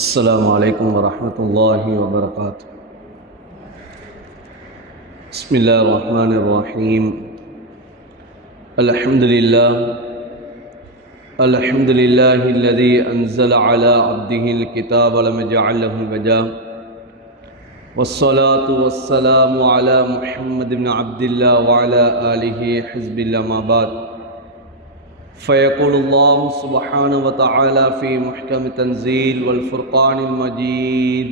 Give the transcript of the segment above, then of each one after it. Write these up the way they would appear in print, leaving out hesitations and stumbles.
السلام عليكم ورحمة الله وبركاته. بسم الله الرحمن الرحيم. الحمد لله الذي أنزل على عبده الكتاب ولم يجعل له عوجا، والصلاة والسلام على محمد بن عبد الله وعلى آله حزب الله. ما بعد، فيقول الله سبحانه وتعالى في محكم تنزيل والفرقان المجيد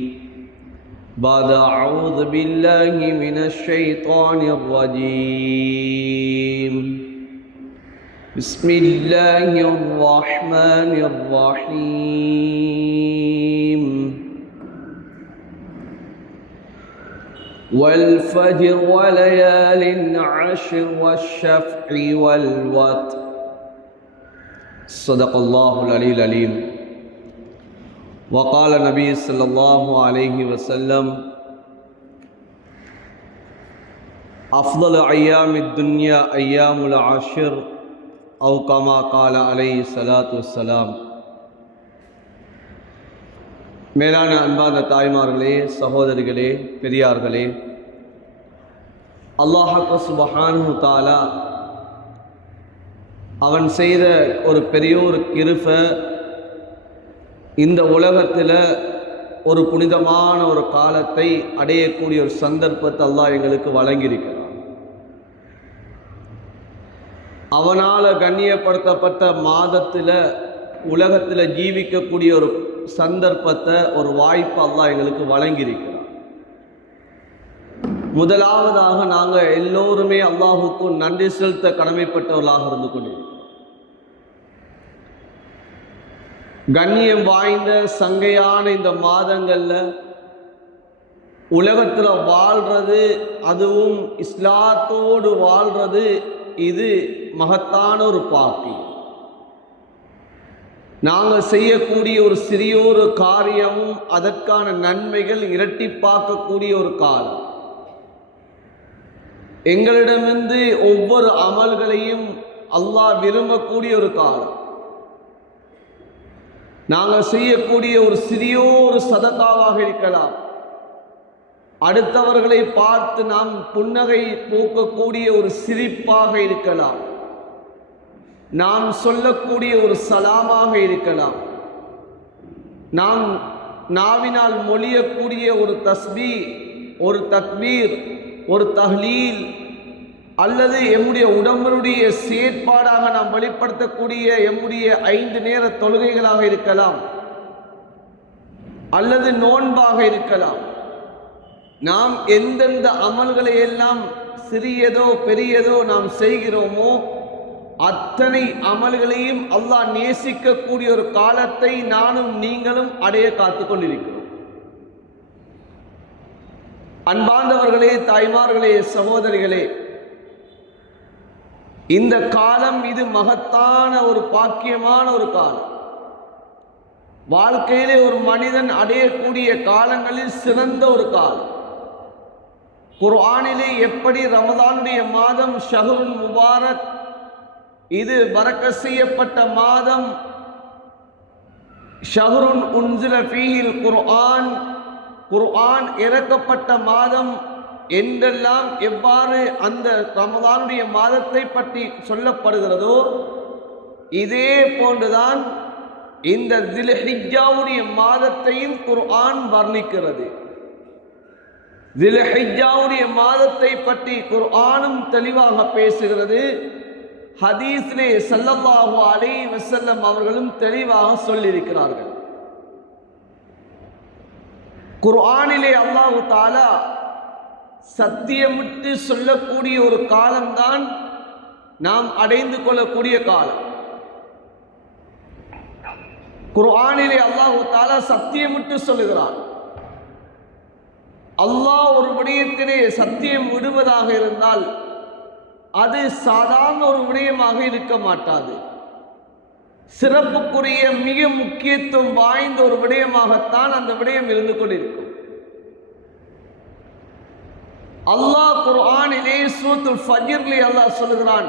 بعد أعوذ بالله من الشيطان الرجيم. بسم الله الرحمن الرحيم. والفجر وليال عشر والشفع والوتر. صدق الله العلي العليم. وقال النبي صلى الله عليه وسلم: أفضل أيام الدنيا أيام العشر، أو كما قال عليه الصلاة والسلام. மேலான அன்பான தாய்மார்களே, சகோதரிகளே, பெரியார்களே, அல்லாஹ் சுப்ஹானஹு தஆலா அவன் செய்த ஒரு பெரிய ஒரு கிருபை, இந்த உலகத்தில் ஒரு புனிதமான ஒரு காலத்தை அடையக்கூடிய ஒரு சந்தர்ப்பத்தை அல்லாஹ் எங்களுக்கு வழங்கியிருக்கிறான். அவனால் கண்ணியப்படுத்தப்பட்ட மாதத்தில் உலகத்தில் ஜீவிக்கக்கூடிய ஒரு சந்தர்ப்பத்தை, ஒரு வாய்ப்பு அல்லாஹ் எங்களுக்கு வழங்கியிருக்கிறான். முதலாவதாக நாங்கள் எல்லோருமே அல்லாஹுக்கு நன்றி செலுத்த கடமைப்பட்டவர்களாக இருந்து கொண்டிருக்கிறோம். கண்ணியம் வாய்ந்த சங்கையான இந்த மாதங்களில் உலகத்தில் வாழ்கிறது, அதுவும் இஸ்லாத்தோடு வாழ்கிறது, இது மகத்தான ஒரு பாக்கியம். நாங்கள் செய்யக்கூடிய ஒரு சிறிய ஒரு காரியமும் அதற்கான நன்மைகள் இரட்டிப்பாக்கக்கூடிய ஒரு காலம். எங்களிடமிருந்து ஒவ்வொரு அமல்களையும் அல்லாஹ் விரும்பக்கூடிய ஒரு காலம். நாங்கள் செய்யக்கூடிய ஒரு சிறிய ஒரு சதகாவாக இருக்கலாம், அடுத்தவர்களை பார்த்து நாம் புன்னகை பூக்கக்கூடிய ஒரு சிரிப்பாக இருக்கலாம், நாம் சொல்லக்கூடிய ஒரு சலாமாக இருக்கலாம், நாம் நாவினால் மொழியக்கூடிய ஒரு தஸ்பீ, ஒரு தக்பீர், ஒரு தஹ்லீல், அல்லது எம்முடைய உடம்புடைய செயற்பாடாக நாம் வெளிப்படுத்தக்கூடிய எம்முடைய 5 நேர தொழுகைகளாக இருக்கலாம், அல்லது நோன்பாக இருக்கலாம். நாம் எந்தெந்த அமல்களை எல்லாம் சிறியதோ பெரியதோ நாம் செய்கிறோமோ அத்தனை அமல்களையும் அல்லாஹ் நேசிக்கக்கூடிய ஒரு காலத்தை நானும் நீங்களும் அடைய காத்து கொண்டிருக்கிறோம். அன்பார்ந்தவர்களே, தாய்மார்களே, சகோதரிகளே, இந்த காலம் இது மகத்தான ஒரு பாக்கியமான ஒரு காலம். வாழ்க்கையிலே ஒரு மனிதன் அடையக்கூடிய காலங்களில் சிறந்த ஒரு காலம். குர்ஆனிலே எப்படி ரமதானுடைய மாதம் ஷஹ்ருல் முபாரக், இது பரக்கத் செய்யப்பட்ட மாதம், ஷஹ்ருன் உன்சில ஃபீஹில் குர்ஆன், குர்ஆன் இறக்கப்பட்ட மாதம் என்றெல்லாம் எவ்வாறு அந்த ரமதானுடைய மாதத்தை பற்றி சொல்லப்படுகிறதோ, இதே போன்றுதான் இந்த தில்ஹிஜ்ஜாவுடைய மாதத்தையும் குர்ஆன் வர்ணிக்கிறது. தில்ஹிஜ்ஜாவுடைய மாதத்தை பற்றி குர்ஆனும் தெளிவாக பேசுகிறது. ஹதீஸிலே ஸல்லல்லாஹு அலைஹி வஸல்லம் அவர்களும் தெளிவாக சொல்லியிருக்கிறார்கள். குர்ஆனிலே அல்லாஹ் தஆலா சத்தியமிட்டு சொல்லக்கூடிய ஒரு காலம்தான் நாம் அடைந்து கொள்ளக்கூடிய காலம். குர்ஆனிலே அல்லாஹ் தஆலா சத்தியமிட்டு சொல்லுகிறான். அல்லாஹ் ஒரு விடயத்திலே சத்தியம் விடுவதாக இருந்தால் அது சாதாரண ஒரு விடயமாக இருக்க மாட்டாது. சிறப்புக்குரிய மிக முக்கியத்துவம் வாய்ந்த ஒரு விடயமாகத்தான் அந்த விடயம் இருந்து கொண்டிருக்கும். அல்லாஹ் குர்ஆனிலே சூரத்துல் ஃபஜ்ரிலே அல்லாஹ் சொல்கிறான்,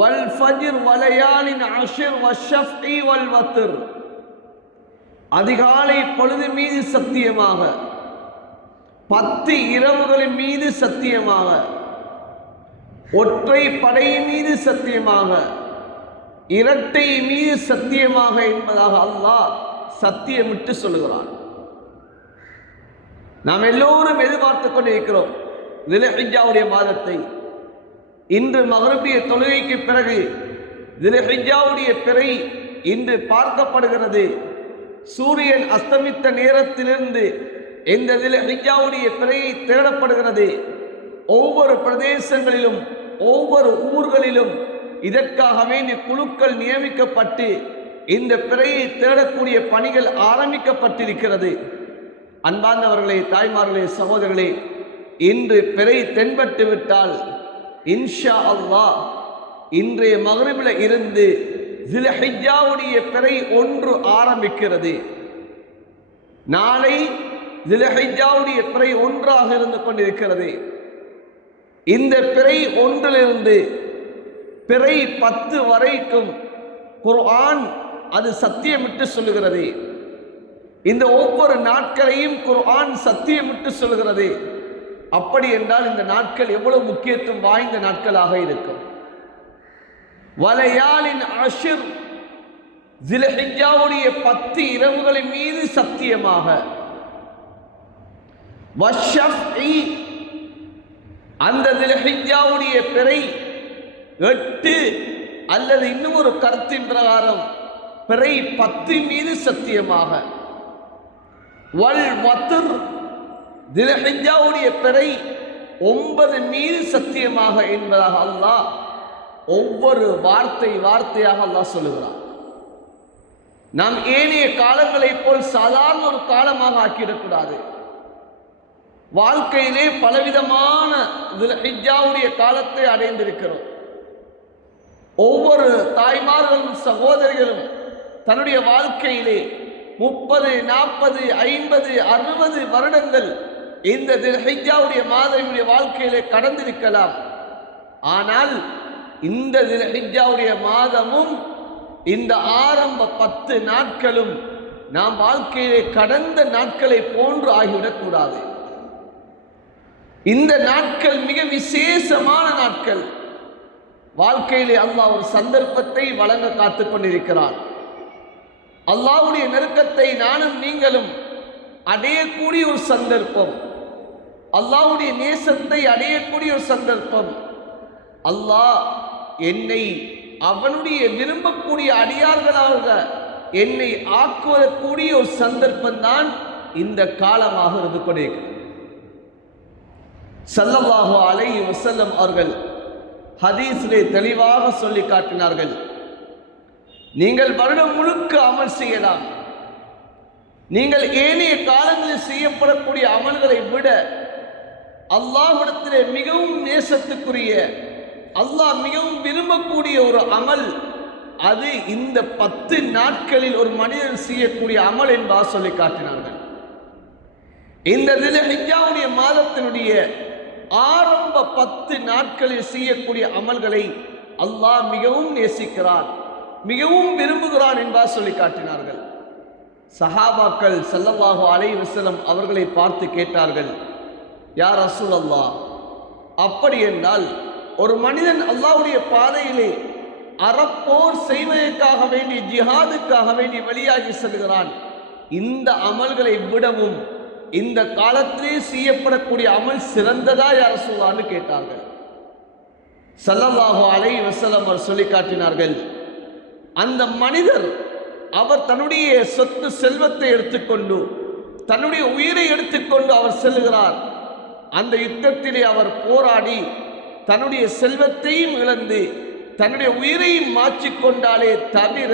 வல் ஃபஜ்ர் வலயாலின் அஷ்ர் வஷ்ஷஃபி வல் வத்ர். அதிகாலை பொழுது மீது சத்தியமாக, 10 இரவுகளின் மீது சத்தியமாக, ஒற்றை படை மீது சத்தியமாக, இரட்டை மீது சத்தியமாக என்பதாக அல்லாஹ் சத்தியமிட்டு சொல்லுகிறான். நாம் எல்லோரும் எதிர்பார்த்து கொண்டிருக்கிறோம் தில்ஹிஜ்ஜாவுடைய மாதத்தை. இன்று மக்ரிபிய தொழுகைக்கு பிறகு தில்ஹிஜ்ஜாவுடைய பிறை இன்று பார்க்கப்படுகிறது. சூரியன் அஸ்தமித்த நேரத்திலிருந்து இந்த தில்ஹிஜ்ஜாவுடைய பிறையை தேடப்படுகிறது. ஒவ்வொரு பிரதேசங்களிலும் ஒவ்வொரு ஊர்களிலும் இதற்காக வேண்டிய குழுக்கள் நியமிக்கப்பட்டு இந்த பிறையை தேடக்கூடிய பணிகள் ஆரம்பிக்கப்பட்டிருக்கிறது. அன்பார்ந்தவர்களே, தாய்மார்களே, சகோதரர்களே, இன்று பிறை தென்பட்டு விட்டால் இன்ஷா அல்லாஹ் இன்றைய மக்ரிபில் இருந்து தில்ஹிஜ்ஜாவுடைய பிறை 1 ஆரம்பிக்கிறது. நாளை தில்ஹிஜ்ஜாவுடைய பிறை 1 இருந்து கொண்டிருக்கிறது. இந்த பிறை 1 பிறை 10 வரைக்கும் குர்ஆன் அது சத்தியமிட்டு சொல்லுகிறது. இந்த ஒவ்வொரு நாட்களையும் குர்ஆன் சத்தியமிட்டு சொல்லுகிறது. அப்படி என்றால் இந்த நாட்கள் எவ்வளவு முக்கியத்துவம் வாய்ந்த நாட்களாக இருக்கும். வலயாலின் அஷ்ர், தில்ஹிஜ்ஜாவுடைய 10 இரவுகளின் மீது சத்தியமாக, வஷ்ஷஃபி, அந்த தில்ஹிஜ்ஜாவுடைய பிறை 8 அல்லது இன்னும் ஒரு கருத்தின் பிரகாரம் பிறை 10 மீது சத்தியமாக, வல் வத்ர், தில்ஹிஜ்ஜாவுடைய பிறை 9 மீது சத்தியமாக என்பதாக அல்லாஹ் ஒவ்வொரு வார்த்தையாக அல்லாஹ் சொல்லுகிறான். நாம் ஏனைய காலங்களை போல் சாதாரண ஒரு காலமாக ஆக்கிடக்கூடாது. வாழ்க்கையிலே பலவிதமான தில்ஹிஜ்ஜாவுடைய காலத்தை அடைந்திருக்கிறோம். ஒவ்வொரு தாய்மார்களும் சகோதரிகளும் தன்னுடைய வாழ்க்கையிலே 30, 40, 50, 60 வருடங்கள் இந்த தில்ஹிஜ்ஜாவுடைய மாதனுடைய வாழ்க்கையிலே கடந்திருக்கலாம். ஆனால் இந்த தில்ஹிஜ்ஜாவுடைய மாதமும் இந்த ஆரம்ப 10 நாட்களும் நாம் வாழ்க்கையிலே கடந்த நாட்களை போன்று ஆகிவிடக்கூடாது. இந்த நாட்கள் மிக விசேஷமான நாட்கள். வாழ்க்கையிலே அல்லாஹ் ஒரு சந்தர்ப்பத்தை வழங்க காத்து கொண்டிருக்கிறான். அல்லாஹ்வுடைய நெருக்கத்தை நானும் நீங்களும் அடையக்கூடிய ஒரு சந்தர்ப்பம், அல்லாஹ்வுடைய நேசத்தை அடையக்கூடிய ஒரு சந்தர்ப்பம். அல்லாஹ் என்னை அவனுடைய விரும்பக்கூடிய அடியார்களாக என்னை ஆக்குவதற்குரிய ஒரு சந்தர்ப்பம் தான் இந்த காலமாக இருந்து கொண்டிருக்கிறது. ஸல்லல்லாஹு அலைஹி வஸல்லம் அவர்கள் ஹதீஸிலே தெளிவாக சொல்லி காட்டினார்கள், நீங்கள் வருடம் முழுக்க அமல் செய்யலாம். நீங்கள் ஏனைய காலங்களில் செய்யப்படக்கூடிய அமல்களை விட அல்லாஹ்விடத்திலே மிகவும் நேசத்துக்குரிய, அல்லாஹ் மிகவும் விரும்பக்கூடிய ஒரு அமல், அது இந்த 10 நாட்களில் ஒரு மனிதன் செய்யக்கூடிய அமல் என்பதாக சொல்லி காட்டினார்கள். இந்த தில்ஹிஜ்ஜாவுடைய மாதத்தினுடைய ஆரம்ப 10 நாட்களில் செய்யக்கூடிய அமல்களை அல்லாஹ் மிகவும் நேசிக்கிறான், மிகவும் விரும்புகிறான் என்பதாக சொல்லி காட்டினார்கள். சஹாபாக்கள் ஸல்லல்லாஹு அலைஹி வஸல்லம் அவர்களை பார்த்து கேட்டார்கள், யா ரசூலல்லாஹ், அப்படி என்றால் ஒரு மனிதன் அல்லாஹ்வுடைய பாதையிலே அறப்போர் செய்வதற்காக வேண்டி, ஜிஹாதுக்காக வேண்டி வெளியாகி செல்கிறான், இந்த அமல்களை விடவும் இந்த காலத்திலே செய்யப்படக்கூடிய அமல் சிறந்ததா யா ரசூலுல்லாஹ்னு கேட்டார்கள். ஸல்லல்லாஹு அலைஹி வஸல்லம் அவர் சொல்லி காட்டினார்கள், அந்த மனிதர் அவர் தன்னுடைய சொத்து செல்வத்தை எடுத்துக்கொண்டு, தன்னுடைய உயிரை எடுத்துக்கொண்டு அவர் செல்கிறார். அந்த யுத்தத்திலே அவர் போராடி தன்னுடைய செல்வத்தையும் இழந்து தன்னுடைய உயிரையும் மாற்றிக்கொண்டாலே தவிர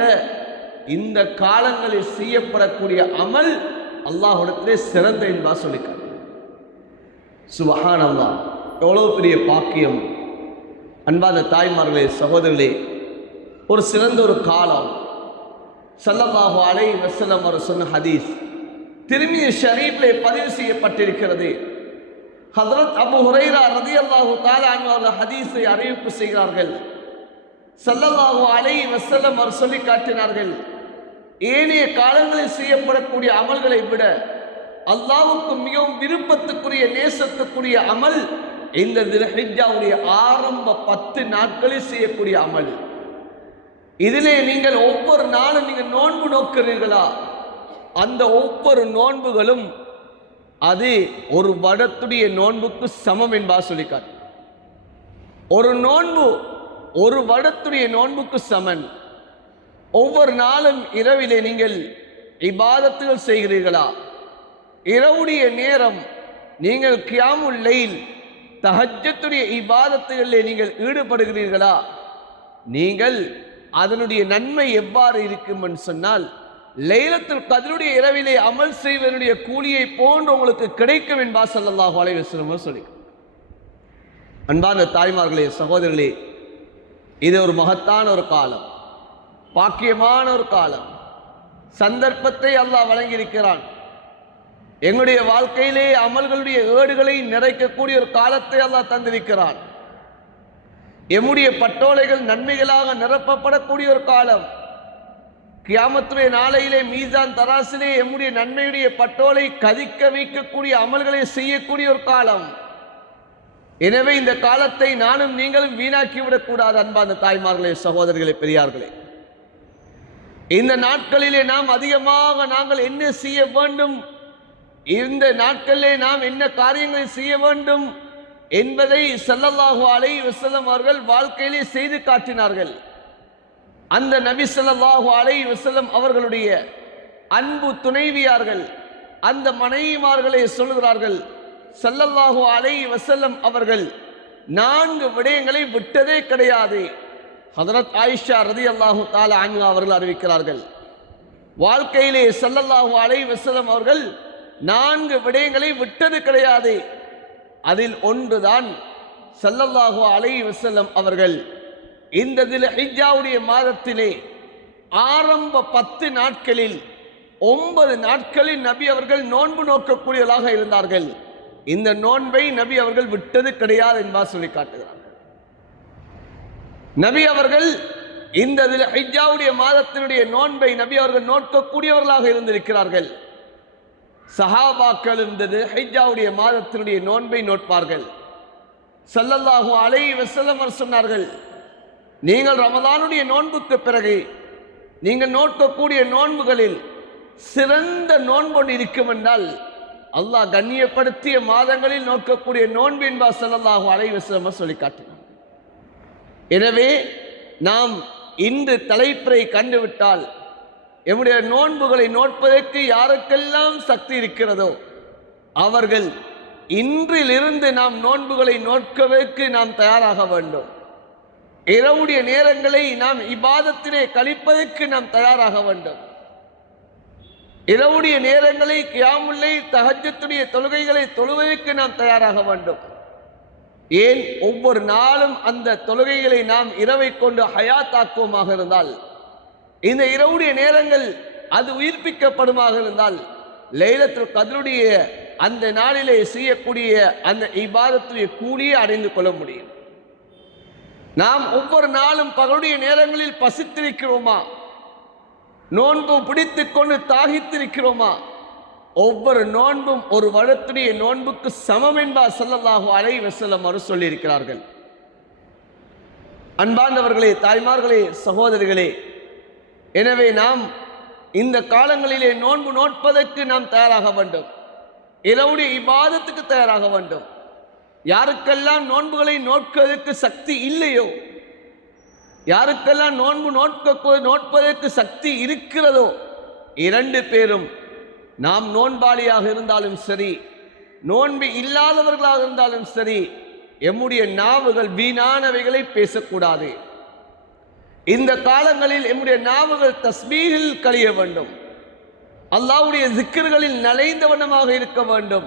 இந்த காலங்களில் செய்யப்படக்கூடிய அமல் அல்லாஹ்விடத்திலே சிறந்த என்பா சொல்லிக்கார். சுப்ஹானல்லாஹ், எவ்வளவு பெரிய பாக்கியம்! அன்பான தாய்மார்களே, சகோதரர்களே, ஒரு சிறந்த ஒரு காலம். ஸல்லல்லாஹு அலைஹி வஸல்லம் அவர் சொன்ன ஹதீஸ் திருமிதி ஷரீஃபிலே பதிவு செய்யப்பட்டிருக்கிறது. ஹஜ்ரத் அபூ ஹுரைரா ரலியல்லாஹு தஆலா அன்ஹு அவர்கள் ஹதீஸை அறிவிப்பு செய்கிறார்கள். ஸல்லல்லாஹு அலைஹி வஸல்லம் அவர் சொல்லி காட்டினார்கள், ஏனைய காலங்களில் செய்யப்படக்கூடிய அமல்களை விட அல்லாஹ்வுக்கு மிகவும் விருப்பத்துக்குரிய நேசத்துக்குரிய அமல் இந்த தில்ஹிஜ்ஜாவுடைய ஆரம்ப 10 நாட்களில் செய்யக்கூடிய அமல். இதிலே நீங்கள் ஒவ்வொரு நாளும் நீங்கள் நோன்பு நோக்கிறீர்களா, அந்த ஒவ்வொரு நோன்புகளும் அது ஒரு வருடத்துடைய நோன்புக்கு சமம் என்பார் சொல்லிக்கார். ஒரு நோன்பு ஒரு வருடத்துடைய நோன்புக்கு சமன். ஒவ்வொரு நாளும் இரவிலே நீங்கள் இபாதத்துகள் செய்கிறீர்களா, இரவுடைய நேரம் நீங்கள் கியாமுல் லைல் தஹஜ்ஜத்துடைய இபாதத்துகளிலே நீங்கள் ஈடுபடுகிறீர்களா, நீங்கள் அதனுடைய நன்மை எவ்வாறு இருக்கும் என்று சொன்னால், லைலத்துல் கத்ருடைய இரவிலே அமல் செய்வதனுடைய கூலியை போன்று உங்களுக்கு கிடைக்கும் என்பார் ஸல்லல்லாஹு அலைஹி வஸல்லம் சொல்லி. அன்பான தாய்மார்களே, சகோதரர்களே, இது ஒரு மகத்தான ஒரு காலம், பாக்கியமான ஒரு காலம். சந்தர்ப்பத்தை அல்லாஹ் வழங்கியிருக்கிறான். எங்களுடைய வாழ்க்கையிலே அமல்களுடைய ஏடுகளை நிறைக்கக்கூடிய ஒரு காலத்தை அல்லாஹ் தந்திருக்கிறான். எம்முடைய பட்டோலைகள் நன்மைகளாக நிரப்பப்படக்கூடிய ஒரு காலம். கியாமத்துடைய நாளையிலே மீசான் தராசிலே எம்முடைய நன்மையுடைய பட்டோலை கதிக்க வைக்கக்கூடிய அமல்களை செய்யக்கூடிய ஒரு காலம். எனவே இந்த காலத்தை நானும் நீங்களும் வீணாக்கிவிடக்கூடாது. அன்பான தாய்மார்களே, சகோதரர்களே, பெரியார்களே, இந்த நாட்களிலே நாம் அதிகமாக நாங்கள் என்ன செய்ய வேண்டும், இந்த நாட்களிலே நாம் என்ன காரியங்களை செய்ய வேண்டும் என்பதை ஸல்லல்லாஹு அலைஹி வஸல்லம் அவர்கள் வாழ்க்கையிலே செய்து காட்டினார்கள். அந்த நபி ஸல்லல்லாஹு அலைஹி வஸல்லம் அவர்களுடைய அன்பு துணைவியார்கள், அந்த மனைவிமார்களை சொல்கிறார்கள், ஸல்லல்லாஹு அலைஹி வஸல்லம் அவர்கள் 4 விடயங்களை விட்டதே கிடையாது. ஹஜ்ரத் ஆயிஷா ரலியல்லாஹு தஆலா அன்ஹா அவர்கள் அறிவிக்கிறார்கள், வாழ்க்கையிலே ஸல்லல்லாஹு அலைஹி வஸல்லம் அவர்கள் 4 விடயங்களை விட்டது கிடையாது. அதில் ஒன்றுதான் ஸல்லல்லாஹு அலைஹி வஸல்லம் அவர்கள் இந்த தில்ஹிஜ்ஜாவுடைய மாதத்திலே ஆரம்ப 10 நாட்களில் 9 நாட்களில் நபி அவர்கள் நோன்பு நோக்கக்கூடியவர்களாக இருந்தார்கள். இந்த நோன்பை நபி அவர்கள் விட்டது கிடையாது என்பார் சொல்லி காட்டுகிறார். நபி அவர்கள் இந்த தில்ஹிஜ்ஜாவுடைய மாதத்தினுடைய நோன்பை நபி அவர்கள் நோக்கக்கூடியவர்களாக இருந்திருக்கிறார்கள். சஹாபாக்கள் இந்த தில்ஹிஜ்ஜாவுடைய மாதத்தினுடைய நோன்பை நோட்பார்கள். ஸல்லல்லாஹு அலைஹி வஸல்லம் சொன்னார்கள், நீங்கள் ரமதானுடைய நோன்புக்கு பிறகு நீங்கள் நோக்கக்கூடிய நோன்புகளில் சிறந்த நோன்பு இருக்கும் என்றால் அல்லாஹ் கண்ணியப்படுத்திய மாதங்களில் நோக்கக்கூடிய நோன்பு என்பார் ஸல்லல்லாஹு அலைஹி வஸல்லம் சொல்லி காட்டினார். எனவே நாம் இன்று தலைப்பை கண்டுவிட்டால் எம்முடைய நோன்புகளை நோட்பதற்கு யாருக்கெல்லாம் சக்தி இருக்கிறதோ அவர்கள் இன்றிலிருந்து நாம் நோன்புகளை நோட்பதற்கு நாம் தயாராக வேண்டும். இரவுடைய நேரங்களை நாம் இபாதத்திலே கழிப்பதற்கு நாம் தயாராக வேண்டும். இரவுடைய நேரங்களை கியாமுல் லைல் தஹஜ்ஜுடைய தொழுகைகளை தொழுவதற்கு நாம் தயாராக வேண்டும். ஏன் ஒவ்வொரு நாளும் அந்த தொழுகைகளை நாம் இரவை கொண்டு ஹயாத்தாக்குவமாக இருந்தால், இந்த இரவுடைய நேரங்கள் அது உயிர்ப்பிக்கப்படுமாக இருந்தால், லைலத்துல் கத்ருடைய அந்த நாளிலே செய்யக்கூடிய அந்த இபாதத்துடைய கூலியை அடைந்து கொள்ள முடியும். நாம் ஒவ்வொரு நாளும் பகலுடைய நேரங்களில் பசித்திருக்கிறோமா, நோன்பு பிடித்துக் கொண்டு தாகித்திருக்கிறோமா? ஒவ்வொரு நோன்பும் ஒரு வருடத்துடைய நோன்புக்கு சமம் என்பார் ஸல்லல்லாஹு அலைஹி வஸல்லம் அவர் சொல்லியிருக்கிறார்கள். அன்பார்ந்தவர்களே, தாய்மார்களே, சகோதரிகளே, எனவே நாம் இந்த காலங்களிலே நோன்பு நோட்பதற்கு நாம் தயாராக வேண்டும். இரவுடைய இபாதத்துக்கு தயாராக வேண்டும். யாருக்கெல்லாம் நோன்புகளை நோட்பதற்கு சக்தி இல்லையோ, யாருக்கெல்லாம் நோன்பு நோட்பதற்கு சக்தி இருக்கிறதோ, 2 பேரும் நாம் நோன்பாளியாக இருந்தாலும் சரி, நோன்பு இல்லாதவர்களாக இருந்தாலும் சரி, எம்முடைய நாவுகள் வீணானவைகளை பேசக்கூடாது. இந்த காலங்களில் எம்முடைய நாவுகள் தஸ்பீஹில் கழிய வேண்டும். அல்லாஹ்வுடைய ஜிக்ர்களில் நலைந்தவனமாக இருக்க வேண்டும்.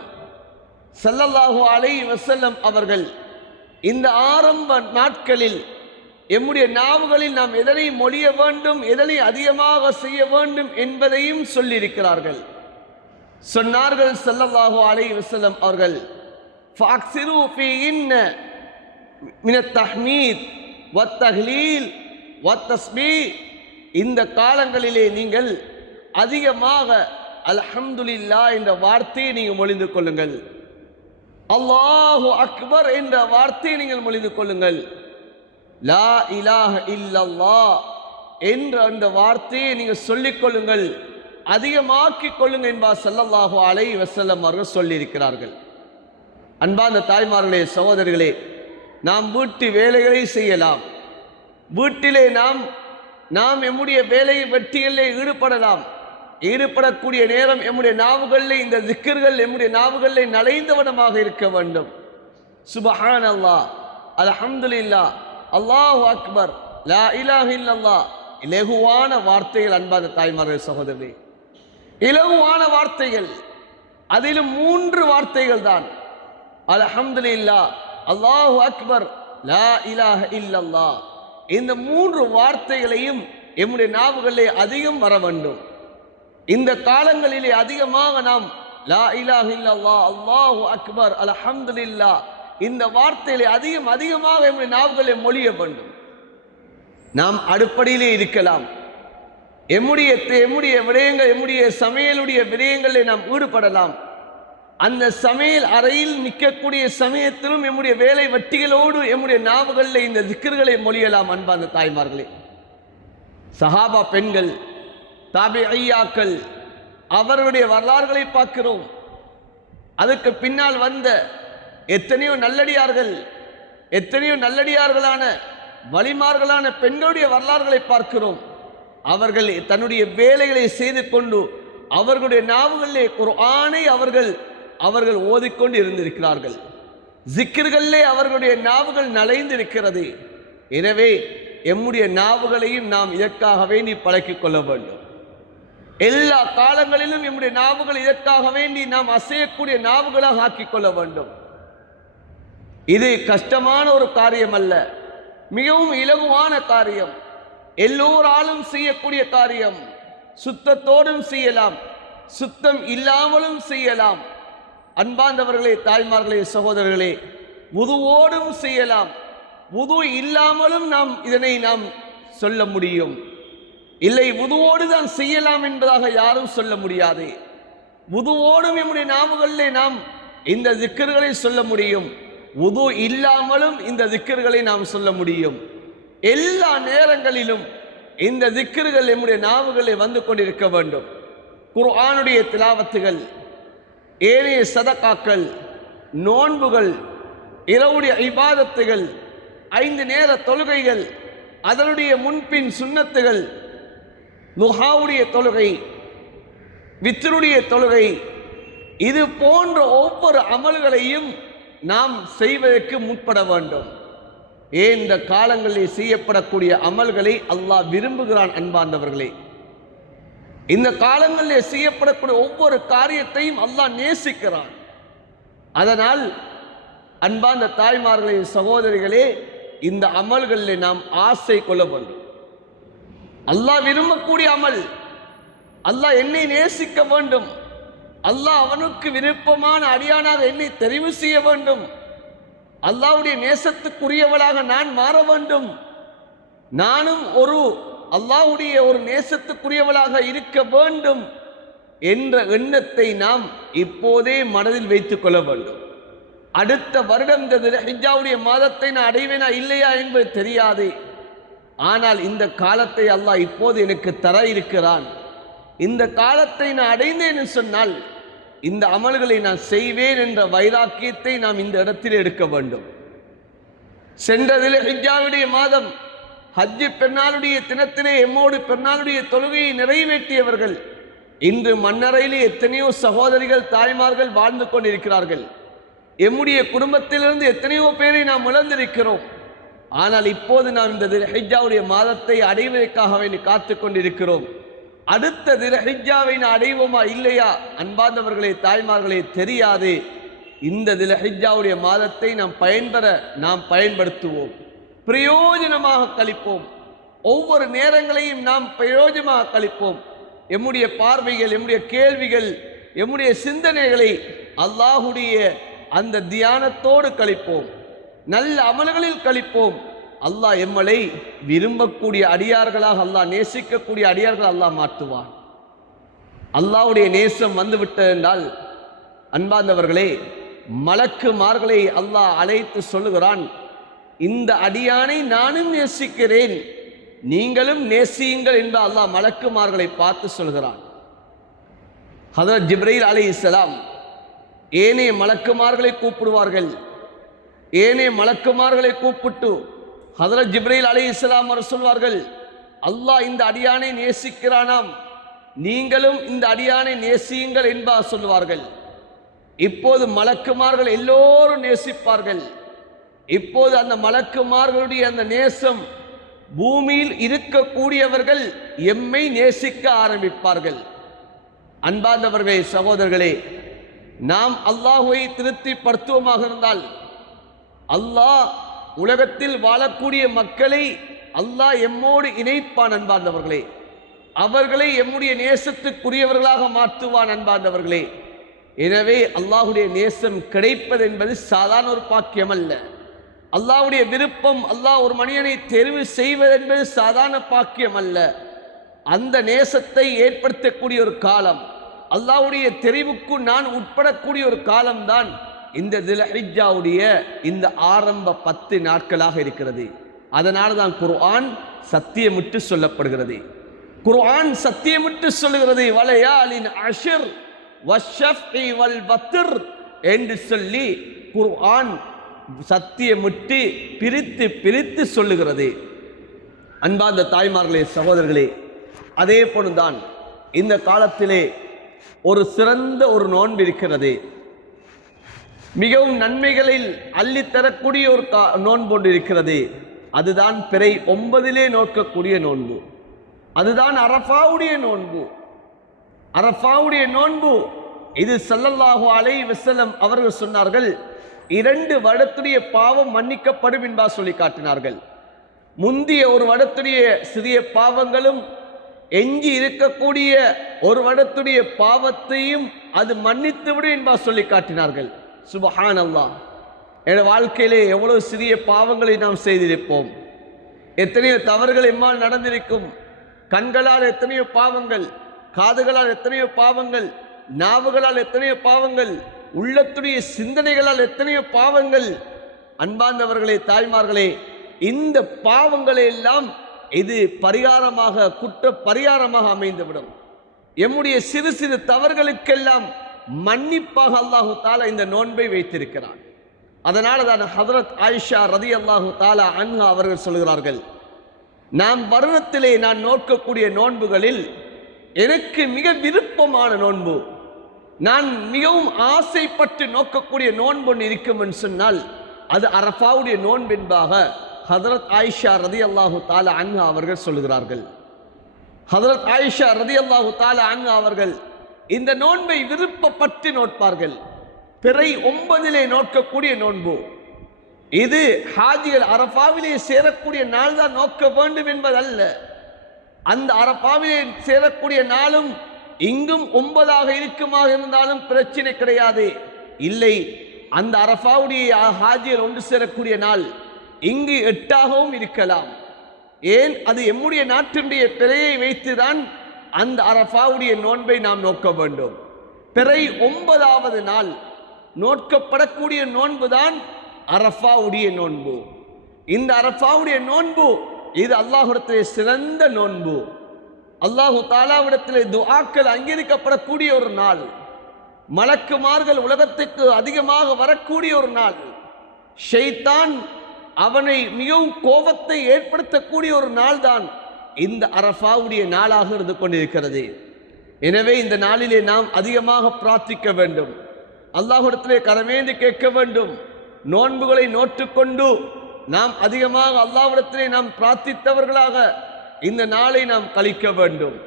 ஸல்லல்லாஹு அலைஹி வஸல்லம் அவர்கள் இந்த ஆரம்ப நாட்களில் எம்முடைய நாவுகளில் நாம் எதனை மொழிய வேண்டும், எதனை அதிகமாக செய்ய வேண்டும் என்பதையும் சொல்லியிருக்கிறார்கள். சொன்னார்கள் ஸல்லல்லாஹு அலைஹி வஸல்லம் அவர்கள், ஃபஅக்ஸிரு ஃபீஹின்ன மினத் தஹ்மீத் வத்தஹ்லீல் வத்தஸ்பீஹ். இந்த காலங்களிலே நீங்கள் அதிகமாக அல்ஹம்துலில்லாஹ் என்ற வார்த்தையை நீங்கள் மொழிந்து கொள்ளுங்கள். அல்லாஹு அக்பர் என்ற வார்த்தையை நீங்கள் மொழிந்து கொள்ளுங்கள். லா இலாஹ இல்லல்லாஹ் என்ற அந்த வார்த்தையை நீங்கள் சொல்லிக் கொள்ளுங்கள், அதிகமாக்கிக் கொள்ளுங்கள் என்பார் ஸல்லல்லாஹு அலைஹி வஸல்லம் அவர்கள் சொல்லியிருக்கிறார்கள். அன்பார்ந்த தாய்மார்களே, சகோதரர்களே, நாம் வீட்டு வேலைகளை செய்யலாம். வீட்டிலே நாம் எம்முடைய வேலை வெற்றிகளிலே ஈடுபடக்கூடிய நேரம் எம்முடைய நாவுகளில் இந்த திக்ர்கள் எம்முடைய நாவுகளில் நலைந்தவனமாக இருக்க வேண்டும். சுப்ஹானல்லாஹ், அல்ஹம்துலில்லாஹ், அல்லாஹு அக்பர், லா இலாஹ இல்லல்லாஹ். இலகுவான வார்த்தைகள் அன்பார்ந்த தாய்மார்களே, சகோதரர்களே, இலகுவான வார்த்தைகள். அதிலும் 3 வார்த்தைகள் தான். அல்ஹம்துலில்லாஹ், அல்லாஹு அக்பர், லா இலாஹ இல்லல்லாஹ். இந்த 3 வார்த்தைகளையும் எம்முடைய நாவுகளிலே அதிகம் வர வேண்டும். இந்த காலங்களிலே அதிகமாக நாம் லா இலாஹ இல்லல்லாஹ், அல்லாஹு அக்பர், அல்ஹம்துலில்லாஹ் இந்த வார்த்தைகளை அதிகமாக எம்முடைய நாவுகளிலே மொழிய வேண்டும். நாம் அடுப்படியிலே இருக்கலாம், எம்முடைய விடயங்கள், எம்முடைய சமையலுடைய விடயங்களிலே நாம் ஈடுபடலாம். அந்த சமையல் அறையில் நிற்கக்கூடிய சமயத்திலும் எம்முடைய வேலை வட்டிகளோடு எம்முடைய நாவுகளில் இந்த திக்ர்களை மொழியலாம். அன்பார்ந்த தாய்மார்களே, சஹாபா பெண்கள், தாபிஈயாக்கள், அவர்களுடைய வரலாறுகளை பார்க்கிறோம். அதுக்கு பின்னால் வந்த எத்தனையோ நல்லடியார்களான வலிமார்களான பெண்களுடைய வரலாறுகளை பார்க்கிறோம். அவர்கள் தன்னுடைய வேலைகளை செய்து கொண்டு அவர்களுடைய நாவுகளிலே குர்ஆனை அவர்கள் ஓதிக்கொண்டு இருந்திருக்கிறார்கள். ஜிக்ர்களிலே அவர்களுடைய நாவுகள் நலைந்திருக்கிறது. எனவே எம்முடைய நாவுகளையும் நாம் இதற்காக வேண்டி பழக்கிக் கொள்ள வேண்டும். எல்லா காலங்களிலும் எம்முடைய நாவுகள் இதற்காக வேண்டி நாம் அசையக்கூடிய நாவுகளாக ஆக்கிக் கொள்ள வேண்டும். இது கஷ்டமான ஒரு காரியம் அல்ல, மிகவும் இலகுவான காரியம், எல்லோராலும் செய்யக்கூடிய காரியம். சுத்தத்தோடும் செய்யலாம், சுத்தம் இல்லாமலும் செய்யலாம். அன்பார்ந்தவர்களே, தாய்மார்களே, சகோதரர்களே, வுதுவோடும் செய்யலாம், வுது இல்லாமலும் இதனை நாம் சொல்ல முடியும். இல்லை, வுதுவோடு தான் செய்யலாம் என்பதாக யாரும் சொல்ல முடியாது. வுதுவோடும் நம்முடைய நாவுகளிலே நாம் இந்த திக்ர்களை சொல்ல முடியும், வுது இல்லாமலும் இந்த திக்ர்களை நாம் சொல்ல முடியும். எல்லா நேரங்களிலும் இந்த திக்ர்கள் நம்முடைய நாவுகளை வந்து கொண்டிருக்க வேண்டும். குர்ஆனுடைய திலாவத்துகள், ஏனைய சதகாக்கள், நோன்புகள், இரவுடைய இபாதத்துகள், 5 நேர தொழுகைகள், அதனுடைய முன்பின் சுன்னத்துகள், லுஹாவுடைய தொழுகை, வித்ருடைய தொழுகை, இது போன்ற ஒவ்வொரு அமல்களையும் நாம் செய்வதற்கு முற்பட வேண்டும். ஏன் இந்த காலங்களில் செய்யப்படக்கூடிய அமல்களை அல்லாஹ் விரும்புகிறான். அன்பார்ந்தவர்களே, இந்த காலங்களிலே செய்யப்படக்கூடிய ஒவ்வொரு காரியத்தையும் அல்லாஹ் நேசிக்கிறான். அதனால் அன்பார்ந்த தாய்மார்களே, சகோதரிகளே, இந்த அமல்களிலே நாம் ஆசை கொள்ள வேண்டும். அல்லாஹ் விரும்பக்கூடிய அமல், அல்லாஹ் என்னை நேசிக்க வேண்டும், அல்லாஹ் அவனுக்கு விருப்பமான அடியானாக என்னை தெரிவு செய்ய வேண்டும், அல்லாஹ்வுடைய நேசத்துக்குரியவளாக நான் மாற வேண்டும், நானும் அல்லாஹ்வுடைய ஒரு நேசத்துக்குரியவளாக இருக்க வேண்டும் என்ற எண்ணத்தை நாம் இப்போதே மனதில் வைத்துக் கொள்ள வேண்டும். அடுத்த வருடம் இந்த துல்ஹிஜ்ஜாவுடைய மாதத்தை நான் அடைவேனா இல்லையா என்பது தெரியாது. ஆனால் இந்த காலத்தை அல்லாஹ் இப்போது எனக்கு தர இருக்கிறான். இந்த காலத்தை நான் அடைந்தேன் என்று சொன்னால் இந்த அமல்களை நான் செய்வேன் என்ற வைராக்கியத்தை நாம் இந்த இடத்தில் எடுக்க வேண்டும். சென்ற துல்ஹிஜ்ஜாவுடைய மாதம் ஹஜ்ஜு பெருநாளுடைய தினத்திலே எம்மோடு பெருநாளுடைய தொழுகையை நிறைவேற்றியவர்கள் இன்று மண்ணறையிலே எத்தனையோ சகோதரிகள், தாய்மார்கள் வாழ்ந்து கொண்டிருக்கிறார்கள். எம்முடைய குடும்பத்திலிருந்து எத்தனையோ பேரை நாம் இழந்திருக்கிறோம். ஆனால் இப்போது நாம் இந்த துல்ஹிஜ்ஜாவுடைய மாதத்தை அடைவதற்காக வேண்டி காத்து கொண்டிருக்கிறோம். அடுத்த துல்ஹிஜ்ஜாவை நான் அடைவோமா இல்லையா அன்பார்ந்தவர்களே, தாய்மார்களே, தெரியாது. இந்த துல்ஹிஜ்ஜாவுடைய மாதத்தை நாம் பயன்படுத்துவோம், பிரயோஜனமாக கழிப்போம். ஒவ்வொரு நேரங்களையும் நாம் பிரயோஜனமாக கழிப்போம். எம்முடைய பார்வைகள், எம்முடைய கேள்விகள், எம்முடைய சிந்தனைகளை அல்லாஹுடைய அந்த தியானத்தோடு கழிப்போம், நல்ல அமல்களில் கழிப்போம். அல்லாஹ் எம்மளை விரும்பக்கூடிய அடியார்களாக, அல்லாஹ் நேசிக்கக்கூடிய அடியார்கள் அல்லாஹ் மாற்றுவான். அல்லாஹ்வுடைய நேசம் வந்துவிட்டது என்றால் அன்பார்ந்தவர்களே, மலக்குமார்களை அல்லாஹ் அழைத்து சொல்லுகிறான், இந்த அடியானை நானும் நேசிக்கிறேன், நீங்களும் நேசியுங்கள் என்று அல்லாஹ் மலக்குமார்களை பார்த்து சொல்கிறான். ஹதரத் ஜிப்ரீல் அலைஹிஸ்ஸலாம் ஏனைய மலக்குமார்களை கூப்பிடுவார்கள். ஏனைய மலக்குமார்களை கூப்பிட்டு ஹதரத் ஜிப்ரீல் அலைஹிஸ்ஸலாம் அவர் சொல்வார்கள், அல்லாஹ் இந்த அடியானை நேசிக்கிறானாம், நீங்களும் இந்த அடியானை நேசியுங்கள் என்பார் சொல்வார்கள். இப்போது மலக்குமார்கள் எல்லோரும் நேசிப்பார்கள். இப்போது அந்த மலக்குமார்களுடைய அந்த நேசம் பூமியில் இருக்கக்கூடியவர்கள் எம்மை நேசிக்க ஆரம்பிப்பார்கள். அன்பார்ந்தவர்களே, சகோதரர்களே, நாம் அல்லாஹ்வை திருப்திப்படுத்துவோமாக இருந்தால் அல்லாஹ் உலகத்தில் வாழக்கூடிய மக்களை அல்லாஹ் எம்மோடு இணைப்பான். அன்பார்ந்தவர்களே, அவர்களை எம்முடைய நேசத்துக்குரியவர்களாக மாற்றுவான். அன்பார்ந்தவர்களே, எனவே அல்லாஹுடைய நேசம் கிடைப்பது என்பது சாதாரண ஒரு பாக்கியம் அல்ல. அல்லாஹ்வுடைய விருப்பம், அல்லாஹ் ஒரு மனிதனை தெரிவு செய்வது என்பது சாதாரண பாக்கியம் அல்ல. அந்த நேசத்தை ஏற்படுத்தக்கூடிய ஒரு காலம், அல்லாஹ்வுடைய தெரிவுக்கு நான் உட்படக்கூடிய ஒரு காலம்தான் இந்த தில்ஹிஜ்ஜாவுடைய இந்த ஆரம்ப 10 நாட்களாக இருக்கிறது. அதனால தான் குர்ஆன் சத்தியமிட்டு சொல்லப்படுகிறது. குர்ஆன் சத்தியமிட்டு சொல்லுகிறது, வலயாலின் அஷ்ர் வஷ்ஷஃபி வல் வத்ர் என்று சொல்லி குர்ஆன் சத்தியமிட்டு பிரித்து பிரித்து சொல்லுகிறது. அன்பார்ந்த தாய்மார்களே, சகோதரர்களே, அதே போன்றுதான் இந்த காலத்திலே ஒரு சிறந்த ஒரு நோன்பு இருக்கிறது. மிகவும் நன்மைகளில் அள்ளித்தரக்கூடிய ஒரு நோன்பு ஒன்று இருக்கிறது. அதுதான் பிறை 9 நோக்கக்கூடிய நோன்பு. அதுதான் அரஃபாவுடைய நோன்பு. அரஃபாவுடைய நோன்பு இது ஸல்லல்லாஹு அலைஹி வஸல்லம் அவர்கள் சொன்னார்கள், 2 வருடத்துடைய பாவம் மன்னிக்கப்படும் என்பா சொல்லி காட்டினார்கள். முந்திய ஒரு வருடத்துடைய சிறிய பாவங்களும் எஞ்சி இருக்கக்கூடிய ஒரு வருடத்துடைய பாவத்தையும் அது மன்னித்துவிடும் என்பா சொல்லி காட்டினார்கள். சுப்ஹானல்லாஹ். என் வாழ்க்கையிலே எவ்வளவு சிறிய பாவங்களை நாம் செய்திருப்போம், எத்தனையோ தவறுகள் எம்மால் நடந்திருக்கும். கண்களால் எத்தனையோ பாவங்கள், காதுகளால் எத்தனையோ பாவங்கள், நாவுகளால் எத்தனையோ பாவங்கள், உள்ளத்துடைய சிந்தனைகளால் எத்தனையோ பாவங்கள். அன்பார்ந்தவர்களே, தாய்மார்களே, இந்த பாவங்களை எல்லாம் இது பரிகாரமாக, குற்ற பரிகாரமாக அமைந்துவிடும். எம்முடைய சிறு சிறு தவறுகளுக்கெல்லாம் மன்னிப்பாக அல்லாஹு தாலா இந்த நோன்பை வைத்திருக்கிறான். அதனால தான் ஹதரத் ஆயிஷா ரலியல்லாஹு தஆலா அன்ஹா அவர்கள் சொல்கிறார்கள், நாம் வருடத்திலே நான் நோக்கக்கூடிய நோன்புகளில் எனக்கு மிக விருப்பமான நோன்பு, நான் மிகவும் ஆசைப்பட்டு நோக்கக்கூடிய நோன்பு ஒன்று இருக்கும் என்று சொன்னால் அது அரஃபாவுடைய நோன்பு என்பதாக ஹதரத் ஆயிஷா ரலியல்லாஹு தஆலா அன்ஹா அவர்கள் சொல்கிறார்கள். ஹதரத் ஆயிஷா ரலியல்லாஹு தஆலா அன்ஹா அவர்கள் இந்த நோன்பை விருப்பப்பட்டு நோட்பார்கள். பிறை 9 நோக்கக்கூடிய நோன்பு இது ஹாஜிகள் அரஃபாவிலே சேரக்கூடிய நாள் தான் நோக்க வேண்டும் என்பதல்ல. அந்த அரஃபாவிலே சேரக்கூடிய நாளும் இங்கும் 9 இருக்குமாக இருந்தாலும் பிரச்சனை கிடையாது. இல்லை, அந்த அரஃபாவுடைய ஹாஜிகள் ஒன்று சேரக்கூடிய நாள் இங்கு 8ஆகவும் இருக்கலாம். ஏன், அது எம்முடைய நாட்டினுடைய பிறையை வைத்துதான் அந்த அரஃபாவுடைய நோன்பை நாம் நோக்க வேண்டும். பிறை 9வது நாள் நோக்கப்படக்கூடிய நோன்புதான் அரஃபாவுடைய நோன்பு. இந்த அரஃபாவுடைய நோன்பு இது அல்லாஹ்விடத்திலே சிறந்த நோன்பு. அல்லாஹு தாலாவிடத்திலே துஆக்கள் அங்கீகரிக்கப்படக்கூடிய ஒரு நாள். மலக்குமார்கள் உலகத்துக்கு அதிகமாக வரக்கூடிய ஒரு நாள். ஷைத்தான் அவனை மிகவும் கோபத்தை ஏற்படுத்தக்கூடிய ஒரு நாள் தான் இந்த அரஃபாவுடைய நாளாக இருந்து கொண்டிருக்கிறது. எனவே இந்த நாளிலே நாம் அதிகமாக பிரார்த்திக்க வேண்டும், அல்லாஹ்விடத்திலே கரமேந்தி கேட்க வேண்டும். நோன்புகளை நோற்றுக்கொண்டு நாம் அதிகமாக அல்லாஹ்விடத்திலே நாம் பிரார்த்தித்தவர்களாக இந்த நாளை நாம் கழிக்க வேண்டும்.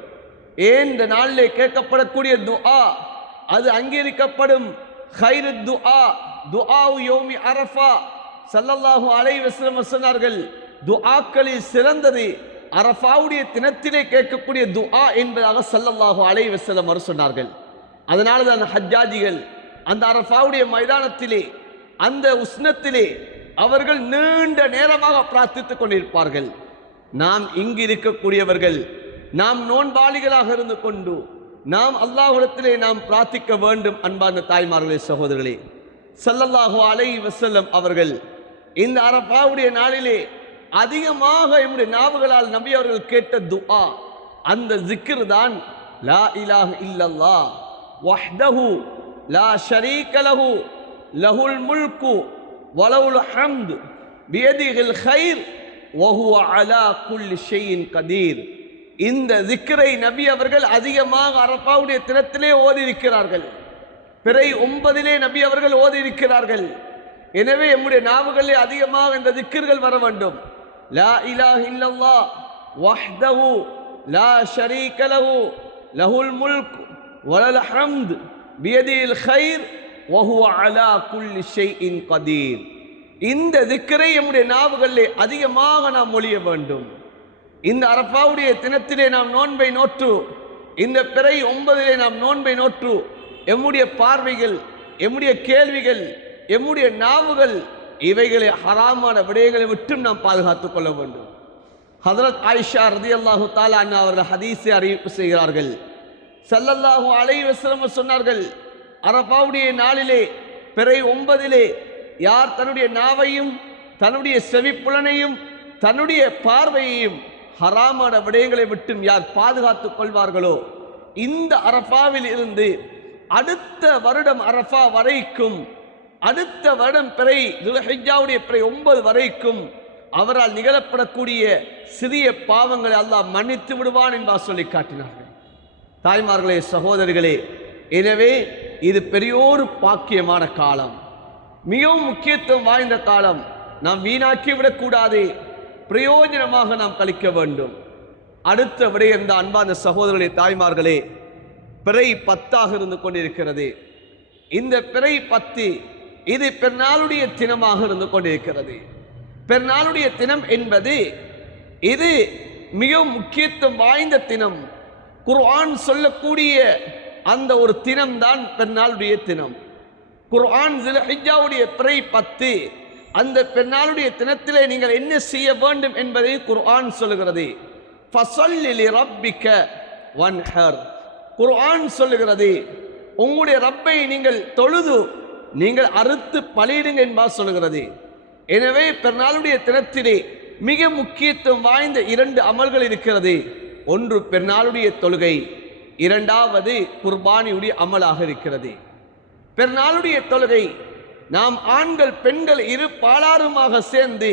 ஏன், இந்த நாளிலே கேட்கப்படக்கூடிய துஆ அது அங்கீகரிக்கப்படும். ஹைரு துஆ துஆஉ யௌமி அரஃபா. ஸல்லல்லாஹு அலைஹி வஸல்லம் சொன்னார்கள், துஆக்களில் சிறந்தது அரஃபாவுடைய தினத்திலே கேட்கக்கூடிய துஆ என்பதாக ஸல்லல்லாஹு அலைஹி வஸல்லம் சொன்னார்கள். அதனால தான் ஹஜ்ஜாஜிகள் அந்த அரஃபாவுடைய மைதானத்திலே, அந்த உஸ்னத்திலே அவர்கள் நீண்ட நேரமாக பிரார்த்தித்துக் கொண்டிருப்பார்கள். நாம் இங்கு இருக்கக்கூடியவர்கள், நாம் நோன்பாளிகளாக இருந்து கொண்டு நாம் அல்லாஹ்விடத்திலே நாம் பிரார்த்திக்க வேண்டும். அன்பார்ந்த தாய்மார்களே, சகோதரர்களே, ஸல்லல்லாஹு அலைஹி வஸல்லம் அவர்கள் இந்த அரஃபாவுடைய நாளிலே அதிகமாக நம்முடைய நாவுகளால் நபி அவர்கள் கேட்ட துஆ, அந்த ஜிக்ர் தான் லா இலாஹ இல்லல்லாஹ் வஹ்தஹு லா ஷரீக லஹு லஹுல் முல்கு வலஹுல் ஹம்து பியதிஹில் கைர் வஹுவ அலா குல்லி ஷைஇன் கதீர். இந்த ஜிக்ரை நபி அவர்கள் அதிகமாக அரஃபாவுடைய தினத்திலே ஓதி இருக்கிறார்கள். பிறை 9 நபி அவர்கள் ஓதி இருக்கிறார்கள். எனவே நம்முடைய நாவுகளிலே அதிகமாக இந்த திக்ர்கள் வர வேண்டும். லா இலாஹ இல்லல்லாஹ் வஹ்தஹு லா ஷரீக லஹு லஹுல் முல்க் வலல் ஹம்த் பியதில் கைர் வஹுவ அலா குல்லி ஷைஇன் கதீர். இந்த திக்ரை நம்முடைய நாவுகளிலே அதிகமாக நாம் மொழிய வேண்டும். இந்த அரஃபாவுடைய தினத்திலே நாம் நோன்பை நோற்று, இந்த பிறை 9 நாம் நோன்பை நோற்று, எம்முடைய பார்வைகள், எம்முடைய கேள்விகள், எம்முடைய நாவுகள் இவைகளை ஹராமான விடயங்களை விட்டும் நாம் பாதுகாத்துக் கொள்ள வேண்டும். ஹஜ்ரத் ஆயிஷா ரலியல்லாஹு தஆலா அன்ஹா அவர்கள் ஹதீஸை அறிவிப்பு செய்கிறார்கள். ஸல்லல்லாஹு அலைஹி வஸல்லம் சொன்னார்கள், அரஃபாவுடைய நாளிலே பிறை 9 யார் தன்னுடைய நாவையும் தன்னுடைய செவிப்புலனையும் தன்னுடைய பார்வையையும் ஹராமான விடயங்களை விட்டும் யார் பாதுகாத்துக் கொள்வார்களோ, இந்த அரஃபாவில் இருந்து அடுத்த வருடம் அரஃபா வரைக்கும், அடுத்த வருடம் பிறை துல்ஹிஜ்ஜாவுடைய பிறை 9 வரைக்கும் அவரால் நிகழப்படக்கூடிய சிறிய பாவங்களை அல்லாஹ் மன்னித்து விடுவான் என்பார் சொல்லி காட்டினார்கள். தாய்மார்களே, சகோதரிகளே, எனவே இது பெரியோரு பாக்கியமான காலம், மிகவும் முக்கியத்துவம் வாய்ந்த காலம். நாம் வீணாக்கி விடக்கூடாது, பிரயோஜனமாக நாம் கழிக்க வேண்டும். அடுத்த விடயம் இந்த அன்பான சகோதரர்களே, தாய்மார்களே, பிறை 10 இருந்து கொண்டிருக்கிறது. இந்த பிறை 10 இது பெருநாளுடைய தினமாக இருந்து கொண்டிருக்கிறது. பெருநாளுடைய தினம் என்பது இது மிகவும் முக்கியத்துவம் வாய்ந்த தினம். குர்ஆன் சொல்லக்கூடிய அந்த ஒரு தினம்தான் பெருநாளுடைய தினம். குர்ஆன் துல்ஹிஜ்ஜாவுடைய பிறை 10 அந்த பெருநாளுடைய தினத்திலே நீங்கள் என்ன செய்ய வேண்டும் என்பதை குர்ஆன் சொல்லுகிறது. ஃபஸல்லி லிரப்பிக வன்ஹர். குர்ஆன் சொல்லுகிறது, உங்களுடைய ரப்பை நீங்கள் தொழுது நீங்கள் அறுத்து பலியிடுங்க என்பார் சொல்லுகிறது. எனவே பெருநாளுடைய தினத்திலே மிக முக்கியத்துவம் வாய்ந்த 2 அமல்கள் இருக்கிறது. ஒன்று பெருநாளுடைய தொழுகை, இரண்டாவது குர்பானியுடைய அமலாக இருக்கிறது. பெருநாளுடைய தொழுகை நாம் ஆண்கள் பெண்கள் இரு பாலாருமாக சேர்ந்து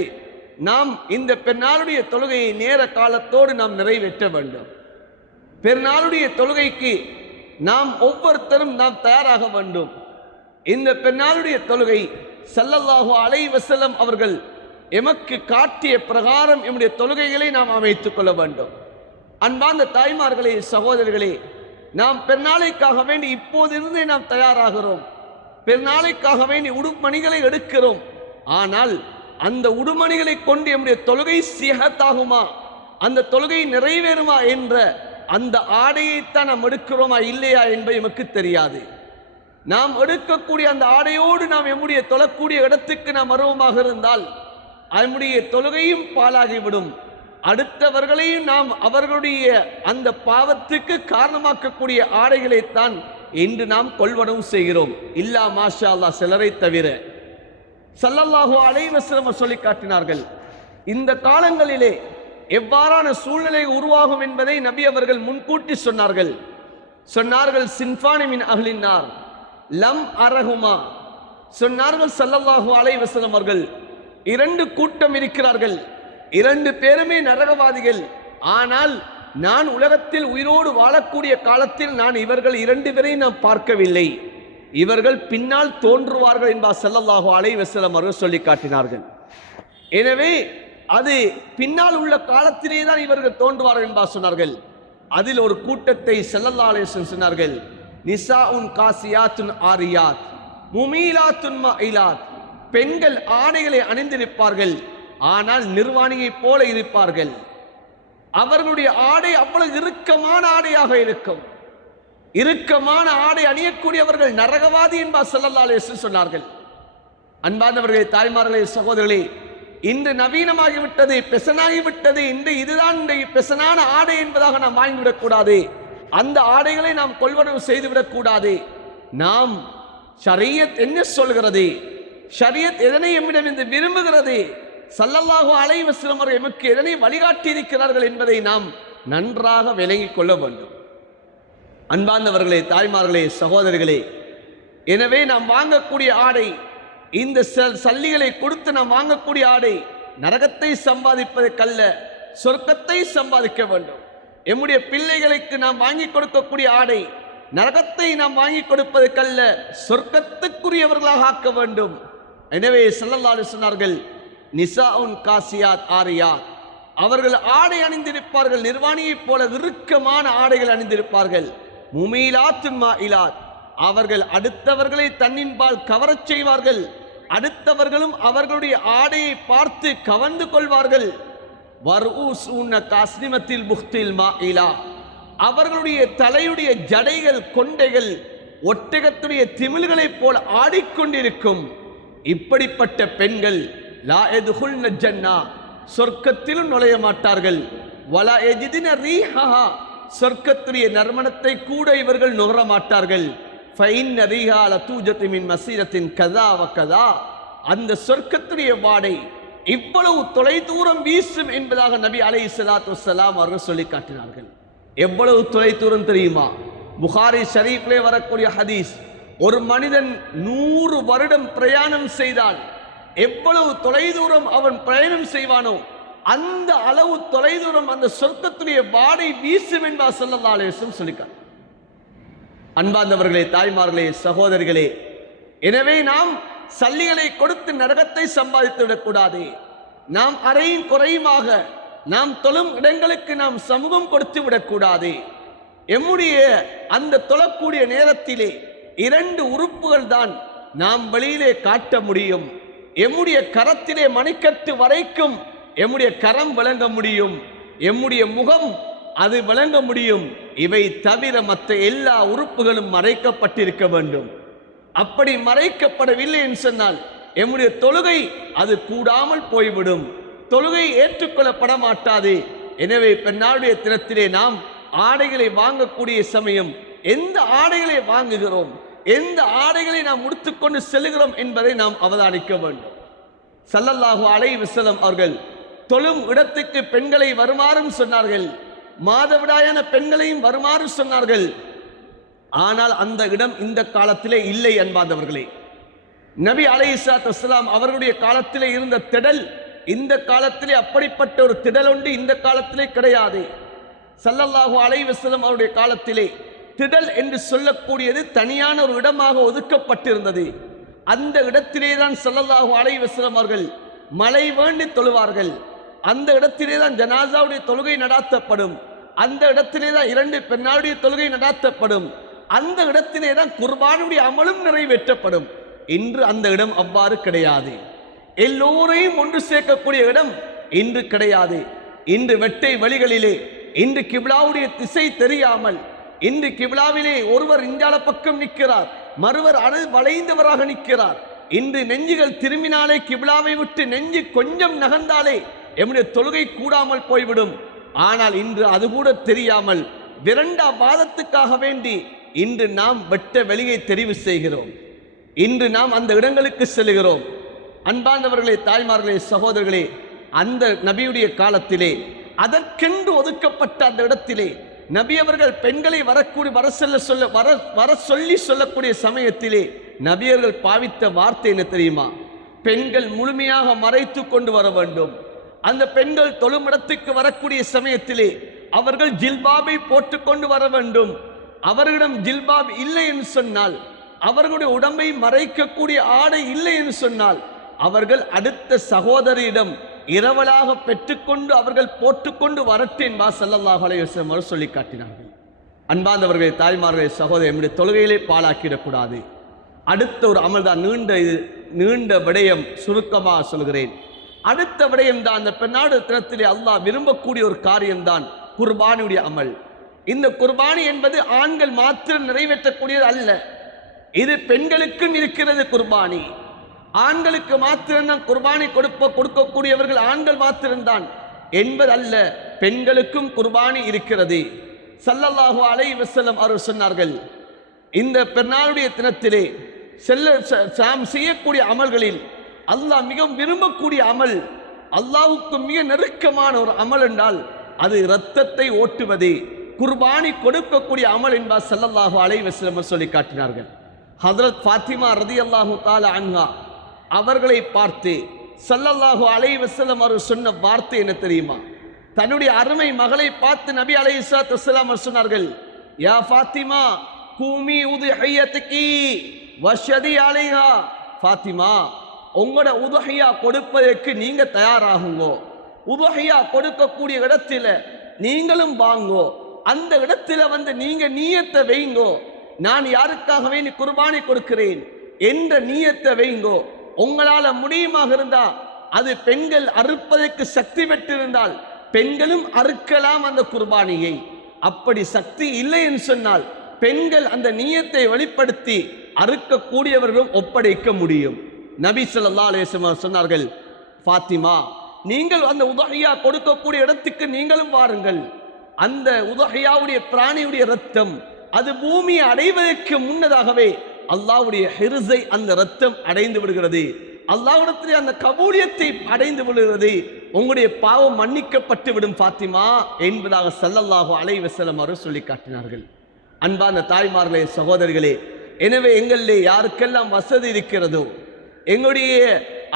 நாம் இந்த பெருநாளுடைய தொழுகையை நேர காலத்தோடு நாம் நிறைவேற்ற வேண்டும். பெருநாளுடைய தொழுகைக்கு நாம் ஒவ்வொருத்தரும் நாம் தயாராக வேண்டும். இந்த பெருநாளுடைய தொழுகை ஸல்லல்லாஹு அலைஹி வஸல்லம் அவர்கள் எமக்கு காட்டிய பிரகாரம் நம்முடைய தொழுகைகளை நாம் அமைத்துக் கொள்ள வேண்டும். அன்பார்ந்த தாய்மார்களே, சகோதரர்களே, நாம் பெருநாளைக்காக வேண்டி இப்போதிருந்தே நாம் தயாராகிறோம். பெருநாளைக்காக வேண்டி உடுமணிகளை எடுக்கிறோம். ஆனால் அந்த உடுமணிகளை கொண்டு நம்முடைய தொழுகை சிஹத்தாகுமா, அந்த தொழுகை நிறைவேறுமா என்ற அந்த ஆடையைத்தான் நாம் எடுக்கிறோமா இல்லையா என்பது நமக்கு தெரியாது. நாம் எடுக்கக்கூடிய அந்த ஆடையோடு நாம் நம்முடைய தொழக்கூடிய இடத்துக்கு நாம் வருவமாக இருந்தால் நம்முடைய தொழுகையும் பாழாகிவிடும். அடுத்தவர்களையும் நாம் அவர்களுடைய அந்த பாவத்துக்கு காரணமாக்கக்கூடிய ஆடைகளைத்தான் இன்று நாம் கொள்வனவு செய்கிறோம். இல்லா மாஷா அல்லாஹ் சிலரை தவிர. ஸல்லல்லாஹு அலைஹி வஸல்லம் சொல்லி காட்டினார்கள், இந்த காலங்களிலே எவ்வாறான சூழ்நிலை உருவாகும் என்பதை நபி அவர்கள் முன்கூட்டி சொன்னார்கள். சின்ஃபானி மின் அஹ்லின் நார் லம் அரஹுமா. சொன்னார்கள் ஸல்லல்லாஹு அலைஹி வஸல்லம் அவர்கள், 2 கூட்டம் இருக்கிறார்கள், 2 பேருமே நரகவாதிகள். ஆனால் நான் உலகத்தில் உயிரோடு வாழக்கூடிய காலத்தில் நான் இவர்கள் 2 பேரையும் நான் பார்க்கவில்லை, இவர்கள் பின்னால் தோன்றுவார்கள் என்பார் ஸல்லல்லாஹு அலைஹி வஸல்லம் அவர்கள் சொல்லி காட்டினார்கள். எனவே அது பின்னால் உள்ள காலத்திலே தான் இவர்கள் தோன்றுவார்கள் என்பார் சொன்னார்கள். அதில் ஒரு கூட்டத்தை ஸல்லல்லாஹு அலைஹி வஸல்லம் சொன்னார்கள், நிசாஉன் காசியாத்துன் ஆரியாத் முமீலாத்துன் மாயிலாத். பெண்கள் ஆடைகளை அணிந்திருப்பார்கள், ஆனால் நிர்வாணியை போல இருப்பார்கள். அவர்களுடைய ஆடை அவ்வளவு இறுக்கமான ஆடையாக இருக்கும். இறுக்கமான ஆடை அணியக்கூடியவர்கள் நரகவாதி என்பார் ஸல்லல்லாஹு அலைஹி வஸல்லம் சொன்னார்கள். அன்பார்ந்தவர்களே, தாய்மார்களே, சகோதரர்களே, இன்று நவீனமாகிவிட்டது, பெசனாகிவிட்டது. இன்று இதுதான் இந்த பெசனான ஆடை என்பதாக நாம் வாங்கிவிடக் கூடாது. அந்த ஆடைகளை நாம் கொள்வனவு செய்துவிடக் கூடாது. நாம் ஷரியத் என்ன சொல்கிறது, ஷரியத் எதனை எம்மிடம் என்று விரும்புகிறது, ஸல்லல்லாஹு அலைஹி வஸல்லம் அவர்கள் எமக்கு எதனை வழிகாட்டி இருக்கிறார்கள் என்பதை நாம் நன்றாக விளங்கிக் கொள்ள வேண்டும். அன்பார்ந்தவர்களே, தாய்மார்களே, சகோதரிகளே, எனவே நாம் வாங்கக்கூடிய ஆடை, இந்த சல்லிகளை கொடுத்து நாம் வாங்கக்கூடிய ஆடை நரகத்தை சம்பாதிப்பதற்கல்ல, சொர்க்கத்தை சம்பாதிக்க வேண்டும். எம்முடைய பிள்ளைகளுக்கு நாம் வாங்கி கொடுக்கக்கூடிய ஆடை நரகத்தை நாம் வாங்கி கொடுப்பதற்கல்ல, சொர்க்கத்துக்குரியவர்களாக ஆக்க வேண்டும். எனவே ஸல்லல்லாஹு அலைஹி சொன்னார்கள், நிசாஉன் காசியாத் ஆரியாத், அவர்கள் ஆடை அணிந்திருப்பார்கள், நிர்வாணியைப் போல இறுக்கமான ஆடைகள் அணிந்திருப்பார்கள். முமீலாத்துன் மாயிலாத், அவர்கள் அடுத்தவர்களை தன்னின்பால் கவரச் செய்வார்கள், அடுத்தவர்களும் அவர்களுடைய ஆடையை பார்த்து கவர்ந்து கொள்வார்கள். வர்ஊஸூன காஸ்னிமத்தில் புக்தில் மாயிலா, அவர்களுடைய தலையுடைய ஜடைகள், கொண்டைகள் ஒட்டகத்துடைய திமில்களைப் போல ஆடிக்கொண்டிருக்கும். இப்படிப்பட்ட பெண்கள் லா யதுகுல்ன ஜன்னா, சொர்க்கத்திலும் நுழைய மாட்டார்கள். வலா யஜிதின ரீஹஹா, சொர்க்கத்துடைய நறுமணத்தை கூட இவர்கள் நுகர மாட்டார்கள். ஃபைன்ன ரீஹா லதூஜது மின் மஸீரத்தின் கதா வ கதா, அந்த சொர்க்கத்துடைய வாடை இவ்வளவு தொலை தூரம் வீசும் என்பதாக நபி அலைஹிஸ்ஸலாத்து வஸ்ஸலாம் அவர்கள் சொல்லி காட்டினார்கள். எவ்வளவு தொலை தூரம் தெரியுமா? புகாரி ஷரீஃபிலே வரக்கூடிய ஹதீஸ், ஒரு மனிதன் 100 வருடம் பிரயாணம் செய்தால் எவ்வளவு தொலை தூரம் அவன் பிரயாணம் செய்வானோ அந்த அளவு தொலை தூரம் அந்த சொர்க்கத்துடைய வாடை வீசும் என்பார் ஸல்லல்லாஹு அலைஹி வஸல்லம் சொல்லிக்கார். அன்பார்ந்தவர்களே, தாய்மார்களே, சகோதரிகளே, எனவே நாம் சல்லிகளை கொடுத்து நரகத்தை சம்பாதித்து விடக்கூடாது. நாம் அறையும் குறையுமாக நாம் தொழும் இடங்களுக்கு நாம் சமூகம் கொடுத்து விடக்கூடாது. எம்முடைய அந்த தொழக்கூடிய நேரத்திலே 2 உறுப்புகள் தான் நாம் வெளியிலே காட்ட முடியும். எம்முடைய கரத்திலே மணிக்கட்டு வரைக்கும் எம்முடைய கரம் விளங்க முடியும், எம்முடைய முகம் அது விளங்க முடியும். இவை தவிர மற்ற எல்லா உறுப்புகளும் மறைக்கப்பட்டிருக்க வேண்டும். அப்படி மறைக்கப்படவில்லை என்று சொன்னால் எம்முடைய தொழுகை அது கூடாமல் போய்விடும், தொழுகை ஏற்றுக்கொள்ளப்பட மாட்டாது. எனவே பெண்ணாளுடைய தினத்திலே நாம் ஆடைகளை வாங்கக்கூடிய சமயம் எந்த ஆடைகளை வாங்குகிறோம், எந்த ஆடைகளை நாம் உடுத்துக்கொண்டு செல்கிறோம் என்பதை நாம் அவதானிக்க வேண்டும். ஸல்லல்லாஹு அலைஹி வஸல்லம் அவர்கள் தொழும் இடத்துக்கு பெண்களை வருமாறும் சொன்னார்கள், மாதவிடாயான பெண்களையும் வருமாறு சொன்னார்கள். ஆனால் அந்த இடம் இந்த காலத்திலே இல்லை. அன்பார்ந்தவர்களே, நபி அலைஹிஸ்ஸலாத்து வஸ்ஸலாம் அவர்களுடைய காலத்திலே இருந்த திடல் இந்த காலத்திலே அப்படிப்பட்ட ஒரு திடல் ஒன்று இந்த காலத்திலே கிடையாது. ஸல்லல்லாஹு அலைஹி வஸல்லம் அவருடைய காலத்திலே திடல் என்று சொல்லக்கூடியது தனியான ஒரு இடமாக ஒதுக்கப்பட்டிருந்தது. அந்த இடத்திலே தான் ஸல்லல்லாஹு அலைஹி வஸல்லம் அவர்கள் மழை வேண்டி தொழுவார்கள். அந்த இடத்திலே தான் ஜனாசாவுடைய தொழுகை நடாத்தப்படும். அந்த இடத்திலே தான் 2 பெண்ணாளுடைய தொழுகை நடாத்தப்படும். அந்த இடத்திலே தான் குர்பானுடைய அமலும் நிறைவேற்றப்படும். இன்று அந்த இடம் அவ்வாறு கிடையாது. எல்லோரையும் ஒன்று சேர்க்கக்கூடிய இடம் இன்று கிடையாது. இன்று வெட்டை வழிகளிலே, இன்று கிப்லாவுடைய திசை தெரியாமல், இன்று கிப்லாவிலே ஒருவர் இந்தியால பக்கம் நிற்கிறார், மறுவர் வளைந்தவராக நிற்கிறார். இன்று நெஞ்சுகள் திரும்பினாலே, கிப்லாவை விட்டு நெஞ்சு கொஞ்சம் நகர்ந்தாலே எம்முடைய தொழுகை கூடாமல் போய்விடும். ஆனால் இன்று அது கூட தெரியாமல் விரண்டா வாதத்துக்காக வேண்டி இன்று நாம் வெட்ட வெளியை தெரிவு செய்கிறோம். இன்று நாம் அந்த இடங்களுக்கு செல்கிறோம். அன்பார்ந்தவர்களே, தாய்மார்களே, சகோதரர்களே, அந்த நபியுடைய காலத்திலே அதற்கென்று ஒதுக்கப்பட்ட அந்த இடத்திலே நபி அவர்கள் பெண்களை வர சொல்லி சொல்லக்கூடிய சமயத்திலே நபியர்கள் பாவித்த வார்த்தை என்ன தெரியுமா? பெண்கள் முழுமையாக மறைத்து கொண்டு வர வேண்டும். அந்த பெண்கள் தொழுமிடத்துக்கு வரக்கூடிய சமயத்திலே அவர்கள் ஜில்பாபை போட்டுக்கொண்டு வர வேண்டும். அவர்களிடம் ஜில்பாப் இல்லை என்று சொன்னால், அவர்களுடைய உடம்பை மறைக்கக்கூடிய ஆடை இல்லை என்று சொன்னால், அவர்கள் அடுத்த சகோதரியிடம் இரவலாக பெற்றுக்கொண்டு அவர்கள் போட்டுக்கொண்டு வரட்டேன் என்பா ஸல்லல்லாஹு அலைஹி வஸல்லம் அவர்கள் சொல்லி காட்டினார்கள். அன்பார்ந்தவர்களே, தாய்மார்களே, சகோதரி, நம்முடைய தொழுகையிலே பாழாக்கிடக்கூடாது. அடுத்த ஒரு அமல் தான், நீண்ட விடயம், சுருக்கமாக சொல்கிறேன். அடுத்த விடயம் தான், அந்த பெண்ணாடு தினத்திலே அல்லாஹ் விரும்பக்கூடிய ஒரு காரியம்தான் குர்பானுடைய அமல். இந்த குர்பானி என்பது ஆண்கள் மாத்திரம் நிறைவேற்றக்கூடியது அல்ல, இது பெண்களுக்கும் இருக்கிறது குர்பானி. ஆண்களுக்கு மாத்திரம்தான் குர்பானி கொடுக்கக்கூடியவர்கள் ஆண்கள் மாத்திரம்தான் என்பது அல்ல, பெண்களுக்கும் குர்பானி இருக்கிறது. ஸல்லல்லாஹு அலைஹி வஸல்லம் அவர்கள் சொன்னார்கள், இந்த பெருநாளுடைய தினத்திலே நாம் செய்யக்கூடிய அமல்களில் அல்லாஹ் மிகவும் விரும்பக்கூடிய அமல், அல்லாஹ்வுக்கு மிக நெருக்கமான ஒரு அமல் என்றால் அது இரத்தத்தை ஓட்டுவது, குர்பானி கொடுக்கக்கூடிய அமல் என்பார் ஸல்லல்லாஹு அலைஹி வஸல்லம் சொல்லி காட்டினார்கள். ஹஜ்ரத் ஃபாத்திமா ரலியல்லாஹு தஆலா அன்ஹா அவர்களை பார்த்து ஸல்லல்லாஹு அலைஹி வஸல்லம் அவர்கள் சொன்ன வார்த்தை என்ன தெரியுமா? தன்னுடைய அருமை மகளை பார்த்து நபி அலைஹிஸ்ஸலாத்து வஸ்ஸலாம் சொன்னார்கள், யா ஃபாத்திமா கூமி உதுஹியத்துகி வஷதி அலைஹா. ஃபாத்திமா, உங்களோட உதுஹியா கொடுப்பதற்கு நீங்க தயாராகுங்கோ. உதுஹியா கொடுக்கக்கூடிய இடத்துல நீங்களும் வாங்கோ, அந்த இடத்துல நீங்க நியத்தை வைங்கோ, நான் யாருக்காக வேண்டி குர்பானி கொடுக்கிறேன் என்ற நியத்தை வைங்கோ. உங்களால முடியுமாக இருந்தா, அது பெண்கள் அறுப்பதற்கு சக்தி பெற்றிருந்தால் பெண்களும் அறுக்கலாம் அந்த குர்பானியை. அப்படி சக்தி இல்லை என்று சொன்னால் பெண்கள் அந்த நியத்தை வெளிப்படுத்தி அறுக்கக்கூடியவர்களும் ஒப்படைக்க முடியும். நபி ஸல்லல்லாஹு அலைஹி வஸல்லம் சொன்னார்கள், ஃபாத்திமா, நீங்கள் அந்த உதஹியா கொடுக்கக்கூடிய இடத்துக்கு நீங்களும் வாருங்கள். அந்த உதஹியாவுடைய பிராணியுடைய ரத்தம் அது பூமியை அடைவதற்கு முன்னதாகவே அல்லாஹ்வுடைய ஹிர்ஸை அந்த ரத்தம் அடைந்து விடுகிறது, அல்லாஹ்விடத்திலே அந்த கபூலியத்தை அடைந்து விடுகிறது, உங்களுடைய பாவம் மன்னிக்கப்பட்டு விடும் ஃபாத்திமா என்பதாக ஸல்லல்லாஹு அலைஹி வஸல்லம் அவர்கள் சொல்லி காட்டினார்கள். அன்பான தாய்மார்களே, சகோதரிகளே, எனவே எங்களிலே யாருக்கெல்லாம் வசதி இருக்கிறதோ எங்களுடைய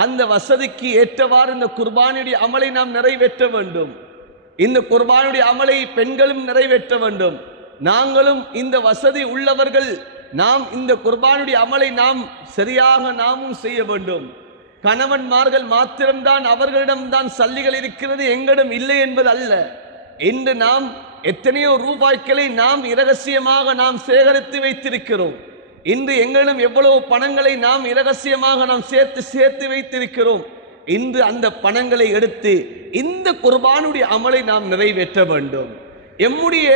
அந்த வசதிக்கு ஏற்றவாறு இந்த குர்பானியுடைய அமலை நாம் நிறைவேற்ற வேண்டும். இந்த குர்பானுடைய அமலை பெண்களும் நிறைவேற்ற வேண்டும். நாங்களும் இந்த வசதி உள்ளவர்கள் நாம் இந்த குர்பானுடைய அமலை நாம் சரியாக நாமும் செய்ய வேண்டும். கணவன்மார்கள் மாத்திரம்தான் அவர்களிடம்தான் சல்லிகள் இருக்கிறது, எங்களிடம் இல்லை என்பது அல்ல. இன்று நாம் எத்தனையோ ரூபாய்களை நாம் இரகசியமாக நாம் சேகரித்து வைத்திருக்கிறோம். இன்று எங்களிடம் எவ்வளவு பணங்களை நாம் இரகசியமாக நாம் சேர்த்து வைத்திருக்கிறோம். இன்று அந்த பணங்களை எடுத்து இந்த குர்பானுடைய அமலை நாம் நிறைவேற்ற வேண்டும். எம்முடைய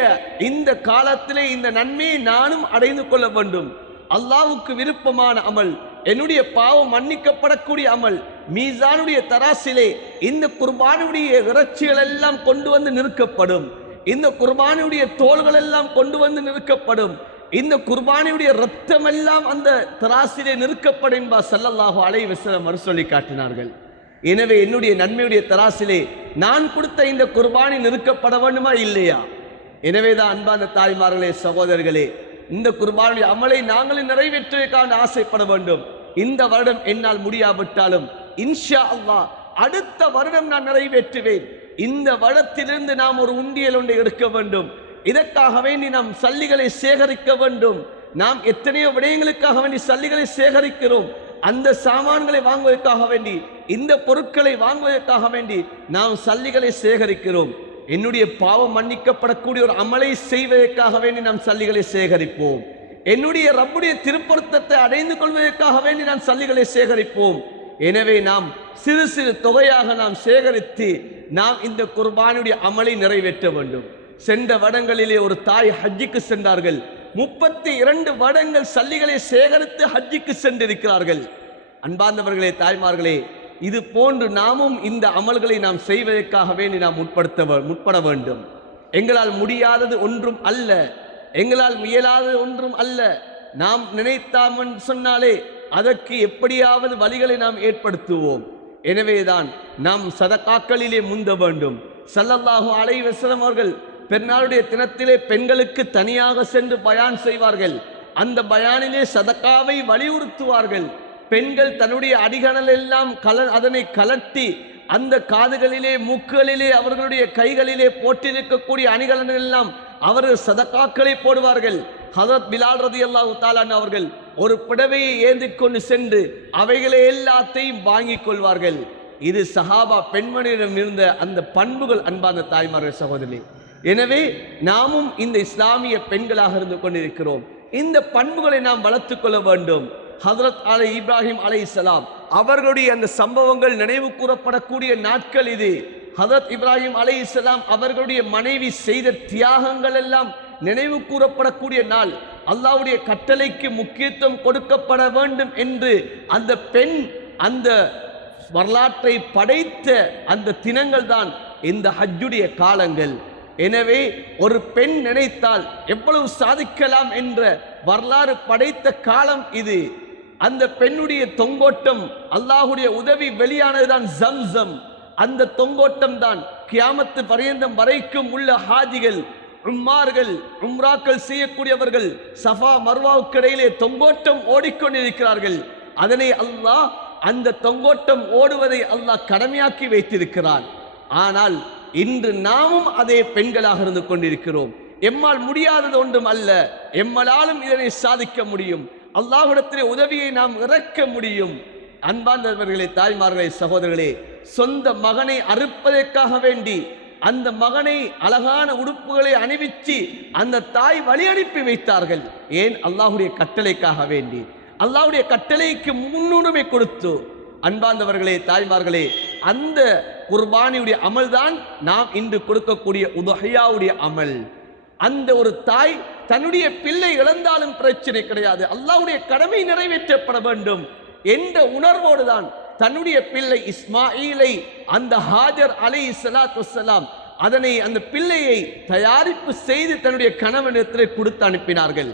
இந்த காலத்திலே இந்த நன்மையை நானும் அடைந்து கொள்ள வேண்டும். அல்லாஹ்வுக்கு விருப்பமான அமல், என்னுடைய பாவம் மன்னிக்கப்படக்கூடிய அமல், மீசானுடைய தராசிலே இந்த குர்பானுடைய இறைச்சிகள் எல்லாம் கொண்டு வந்து நிறுக்கப்படும். இந்த குர்பானுடைய தோள்கள் எல்லாம் கொண்டு வந்து நிறுக்கப்படும். இந்த குர்பானுடைய ரத்தம் எல்லாம் அந்த தராசிலே நிறுக்கப்படும் என்பா ஸல்லல்லாஹு அலைஹி வஸல்லம் அவர் சொல்லி காட்டினார்கள். எனவே என்னுடைய நன்மையுடைய தராசிலே நான் கொடுத்த இந்த குர்பானி நிறுக்கப்பட வேண்டுமா இல்லையா? எனவேதான் அன்பான தாய்மார்களே, சகோதரர்களே, இந்த குர்பானுடைய அமலை நாங்களும் நிறைவேற்றுவதற்காக ஆசைப்பட வேண்டும். இந்த வருடம் என்னால் முடியாவிட்டாலும் இன்ஷா அல்லாஹ் அடுத்த வருடம் நான் நிறைவேற்றுவேன். இந்த வருடத்திலிருந்து நாம் ஒரு உண்டியல் ஒன்றை எடுக்க வேண்டும். இதற்காக வேண்டி நாம் சல்லிகளை சேகரிக்க வேண்டும். நாம் எத்தனையோ விடயங்களுக்காக வேண்டி சல்லிகளை சேகரிக்கிறோம். அந்த சாமான்களை வாங்குவதற்காக வேண்டி, இந்த பொருட்களை வாங்குவதற்காக வேண்டி நாம் சல்லிகளை சேகரிக்கிறோம். என்னுடைய பாவம் மன்னிக்கப்படக்கூடிய ஒரு அமலை செய்வதற்காக வேண்டி நாம் சல்லிகளை சேகரிப்போம். என்னுடைய ரப்புடைய திருப்பொருத்தத்தை அடைந்து கொள்வதற்காக வேண்டி நாம் சல்லிகளை சேகரிப்போம். எனவே நாம் சிறு சிறு தொகையாக நாம் சேகரித்து நாம் இந்த குர்பானுடைய அமலை நிறைவேற்ற வேண்டும். சென்ற வருடங்களிலே ஒரு தாய் ஹஜ்ஜுக்கு சென்றார்கள். 32 வருடங்கள் சல்லிகளை சேகரித்து ஹஜ்ஜுக்கு சென்றிருக்கிறார்கள். அன்பார்ந்தவர்களே, தாய்மார்களே, இது போன்று நாமும் இந்த அமல்களை நாம் செய்வதற்காக வேண்டி நாம் முற்பட வேண்டும். எங்களால் முடியாதது ஒன்றும் அல்ல, எங்களால் இயலாதது ஒன்றும் அல்ல. நாம் நினைத்தாமன் சொன்னாலே அதற்கு எப்படியாவது வழிகளை நாம் ஏற்படுத்துவோம். எனவேதான் நாம் சதகாக்களிலே முந்த வேண்டும். ஸல்லல்லாஹு அலைஹி வஸல்லம் அவர்கள் பெருநாளுடைய தினத்திலே பெண்களுக்கு தனியாக சென்று பயான் செய்வார்கள். அந்த பயானிலே சதக்காவை வலியுறுத்துவார்கள். பெண்கள் தன்னுடைய அடிகணல் எல்லாம் அதனை கலட்டி அந்த காதுகளிலே மூக்குகளிலே அவர்களுடைய கைகளிலே போட்டிருக்கக்கூடிய அணிகலன்கள் எல்லாம் அவர்கள் சதக்காக்களை போடுவார்கள். ஹஜரத் பிலால் ரலியல்லாஹு தஆலா அவர்கள் ஒரு புடவையை ஏந்தி கொண்டு சென்று அவைகளை எல்லாத்தையும் வாங்கிக் கொள்வார்கள். இது சஹாபா பெண்மணியிடம் இருந்த அந்த பண்புகள். அன்பான தாய்மார்கள், சகோதரி, எனவே நாமும் இந்த இஸ்லாமிய பெண்களாக இருந்து கொண்டிருக்கிறோம். இந்த பண்புகளை நாம் வளர்த்துக் கொள்ள வேண்டும். ஹஜ்ரத் இப்ராஹிம் அலைஹிஸ்ஸலாம் அவர்களுடைய அந்த சம்பவங்கள் நினைவு கூறப்படக்கூடிய நாட்கள் இது. ஹஜ்ரத் இப்ராஹிம் அலைஹிஸ்ஸலாம் அவர்களுடைய மனைவி செய்த தியாகங்கள் எல்லாம் நினைவு கூறப்படக்கூடிய நாள், அல்லாஹ்வுடைய கட்டளைக்கு முக்கியத்துவம் கொடுக்கப்பட வேண்டும் என்று அந்த பெண் அந்த வரலாற்றை படைத்த அந்த தினங்கள் தான் இந்த ஹஜ்ஜுடைய காலங்கள். எனவே ஒரு பெண் நினைத்தால் எவ்வளவு சாதிக்கலாம் என்ற வரலாறு படைத்த காலம் இது. அந்த பெண்ணுடைய தொங்கோட்டம், அல்லாஹ்வுடைய உதவி வெளியானதுதான் ஜம்சம். அந்த தொங்கோட்டம் தான் கியாமத்து பரியந்தம் வரைக்கும் உள்ள ஹாஜிகள், உம்மார்கள், உம்ராக்கள் செய்யக்கூடியவர்கள் சஃபா மர்வாவுக்கு இடையிலே தொங்கோட்டம் ஓடிக்கொண்டிருக்கிறார்கள். அதனை அல்லாஹ், அந்த தொங்கோட்டம் ஓடுவதை அல்லாஹ் கடமையாக்கி வைத்திருக்கிறான். ஆனால் இன்று நாமும் அதே பெண்களாக இருந்து கொண்டிருக்கிறோம். எம்மால் முடியாதது ஒன்றும் அல்ல, எம்மளாலும் இதனை சாதிக்க முடியும். அல்லாஹ்விடத்திலே உதவியை நாம் இறக்க முடியும். அன்பார்ந்தவர்களே, தாய்மார்களே, சகோதரர்களே, சொந்த மகனை அறுப்பதற்காக வேண்டி அந்த மகனை அழகான உடுப்புகளை அணிவித்து அந்த தாய் வழி அனுப்பி வைத்தார்கள். ஏன்? அல்லாஹ்வுடைய கட்டளைக்காக வேண்டி, அல்லாஹ்வுடைய கட்டளைக்கு முன்னுரிமை கொடுத்து. அன்பார்ந்தவர்களே, தாய்மார்களே, அந்த குர்பானியுடைய அமல் தான் நாம் இன்று கொடுக்கக்கூடிய உதுஹியாவுடைய அமல். அந்த ஒரு தாய் தன்னுடைய பிள்ளை இழந்தாலும் பிரச்சனை கிடையாது, அல்லாஹ்வுடைய கடமை நிறைவேற்றப்பட வேண்டும் என்ற உணர்வோடு தான் தன்னுடைய பிள்ளை இஸ்மாயிலை, அந்த ஹாஜர் அலைஹிஸ்ஸலாத்து வஸ்ஸலாம், அதனை அந்த பிள்ளையை தயாரிப்பு செய்து தன்னுடைய கணவனிடத்தில் கொடுத்து அனுப்பினார்கள்.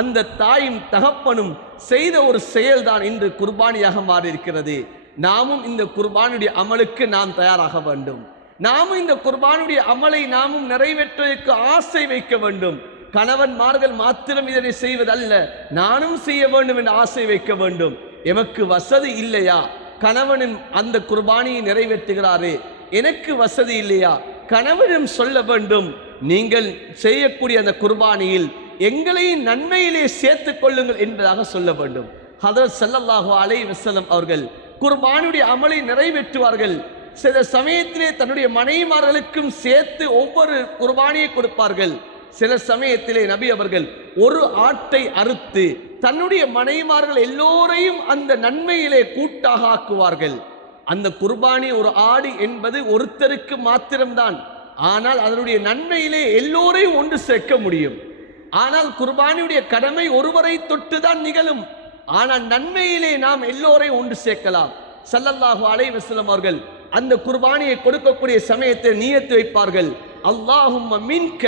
அந்த தாயும் தகப்பனும் செய்த ஒரு செயல்தான் இன்று குர்பானியாக மாறியிருக்கிறது. நாமும் இந்த குர்பானுடைய அமலுக்கு நாம் தயாராக வேண்டும். நாமும் இந்த குர்பானுடைய அமலை நாமும் நிறைவேற்றுவதற்கு ஆசை வைக்க வேண்டும். கணவன்மார்கள் மாத்திரம் இதனை செய்வதல்ல, நானும் செய்ய வேண்டும் என்று ஆசை வைக்க வேண்டும். எமக்கு வசதி இல்லையா? கணவனின் அந்த குர்பானியை நிறைவேற்றுகிறாரே, எனக்கு வசதி இல்லையா? கணவனும் சொல்ல வேண்டும், நீங்கள் செய்யக்கூடிய அந்த குர்பானியில் எங்களையும் நன்மையிலே சேர்த்துக் கொள்ளுங்கள் என்பதாக சொல்ல வேண்டும். ஹதரத் ஸல்லல்லாஹு அலைஹி வஸல்லம் அவர்கள் குர்பானுடைய அமலை நிறைவேற்றுவார்கள். சில சமயத்திலே தன்னுடைய மனைவிமார்களுக்கும் சேர்த்து ஒவ்வொரு குர்பானியை கொடுப்பார்கள். சில சமயத்திலே நபி அவர்கள் ஒரு ஆட்டை அறுத்து தன்னுடைய மனைவிமார்கள் எல்லோரையும் அந்த நன்மையிலே கூட்டாக ஆக்குவார்கள். அந்த குர்பானி, ஒரு ஆடு என்பது ஒருத்தருக்கு மாத்திரம்தான், ஆனால் அதனுடைய நன்மையிலே எல்லோரையும் ஒன்று சேர்க்க முடியும். ஆனால் குர்பானியுடைய கடமை ஒருவரை தொட்டுதான் நிகழும், ஆனால் நன்மையிலே நாம் எல்லோரையும் ஒன்று சேர்க்கலாம். ஸல்லல்லாஹு அலைஹி வஸல்லம் அவர்கள் அந்த குர்பானியை கொடுக்கக்கூடிய சமயத்தில் நியத்து வைப்பார்கள், அல்லாஹும்ம மின்க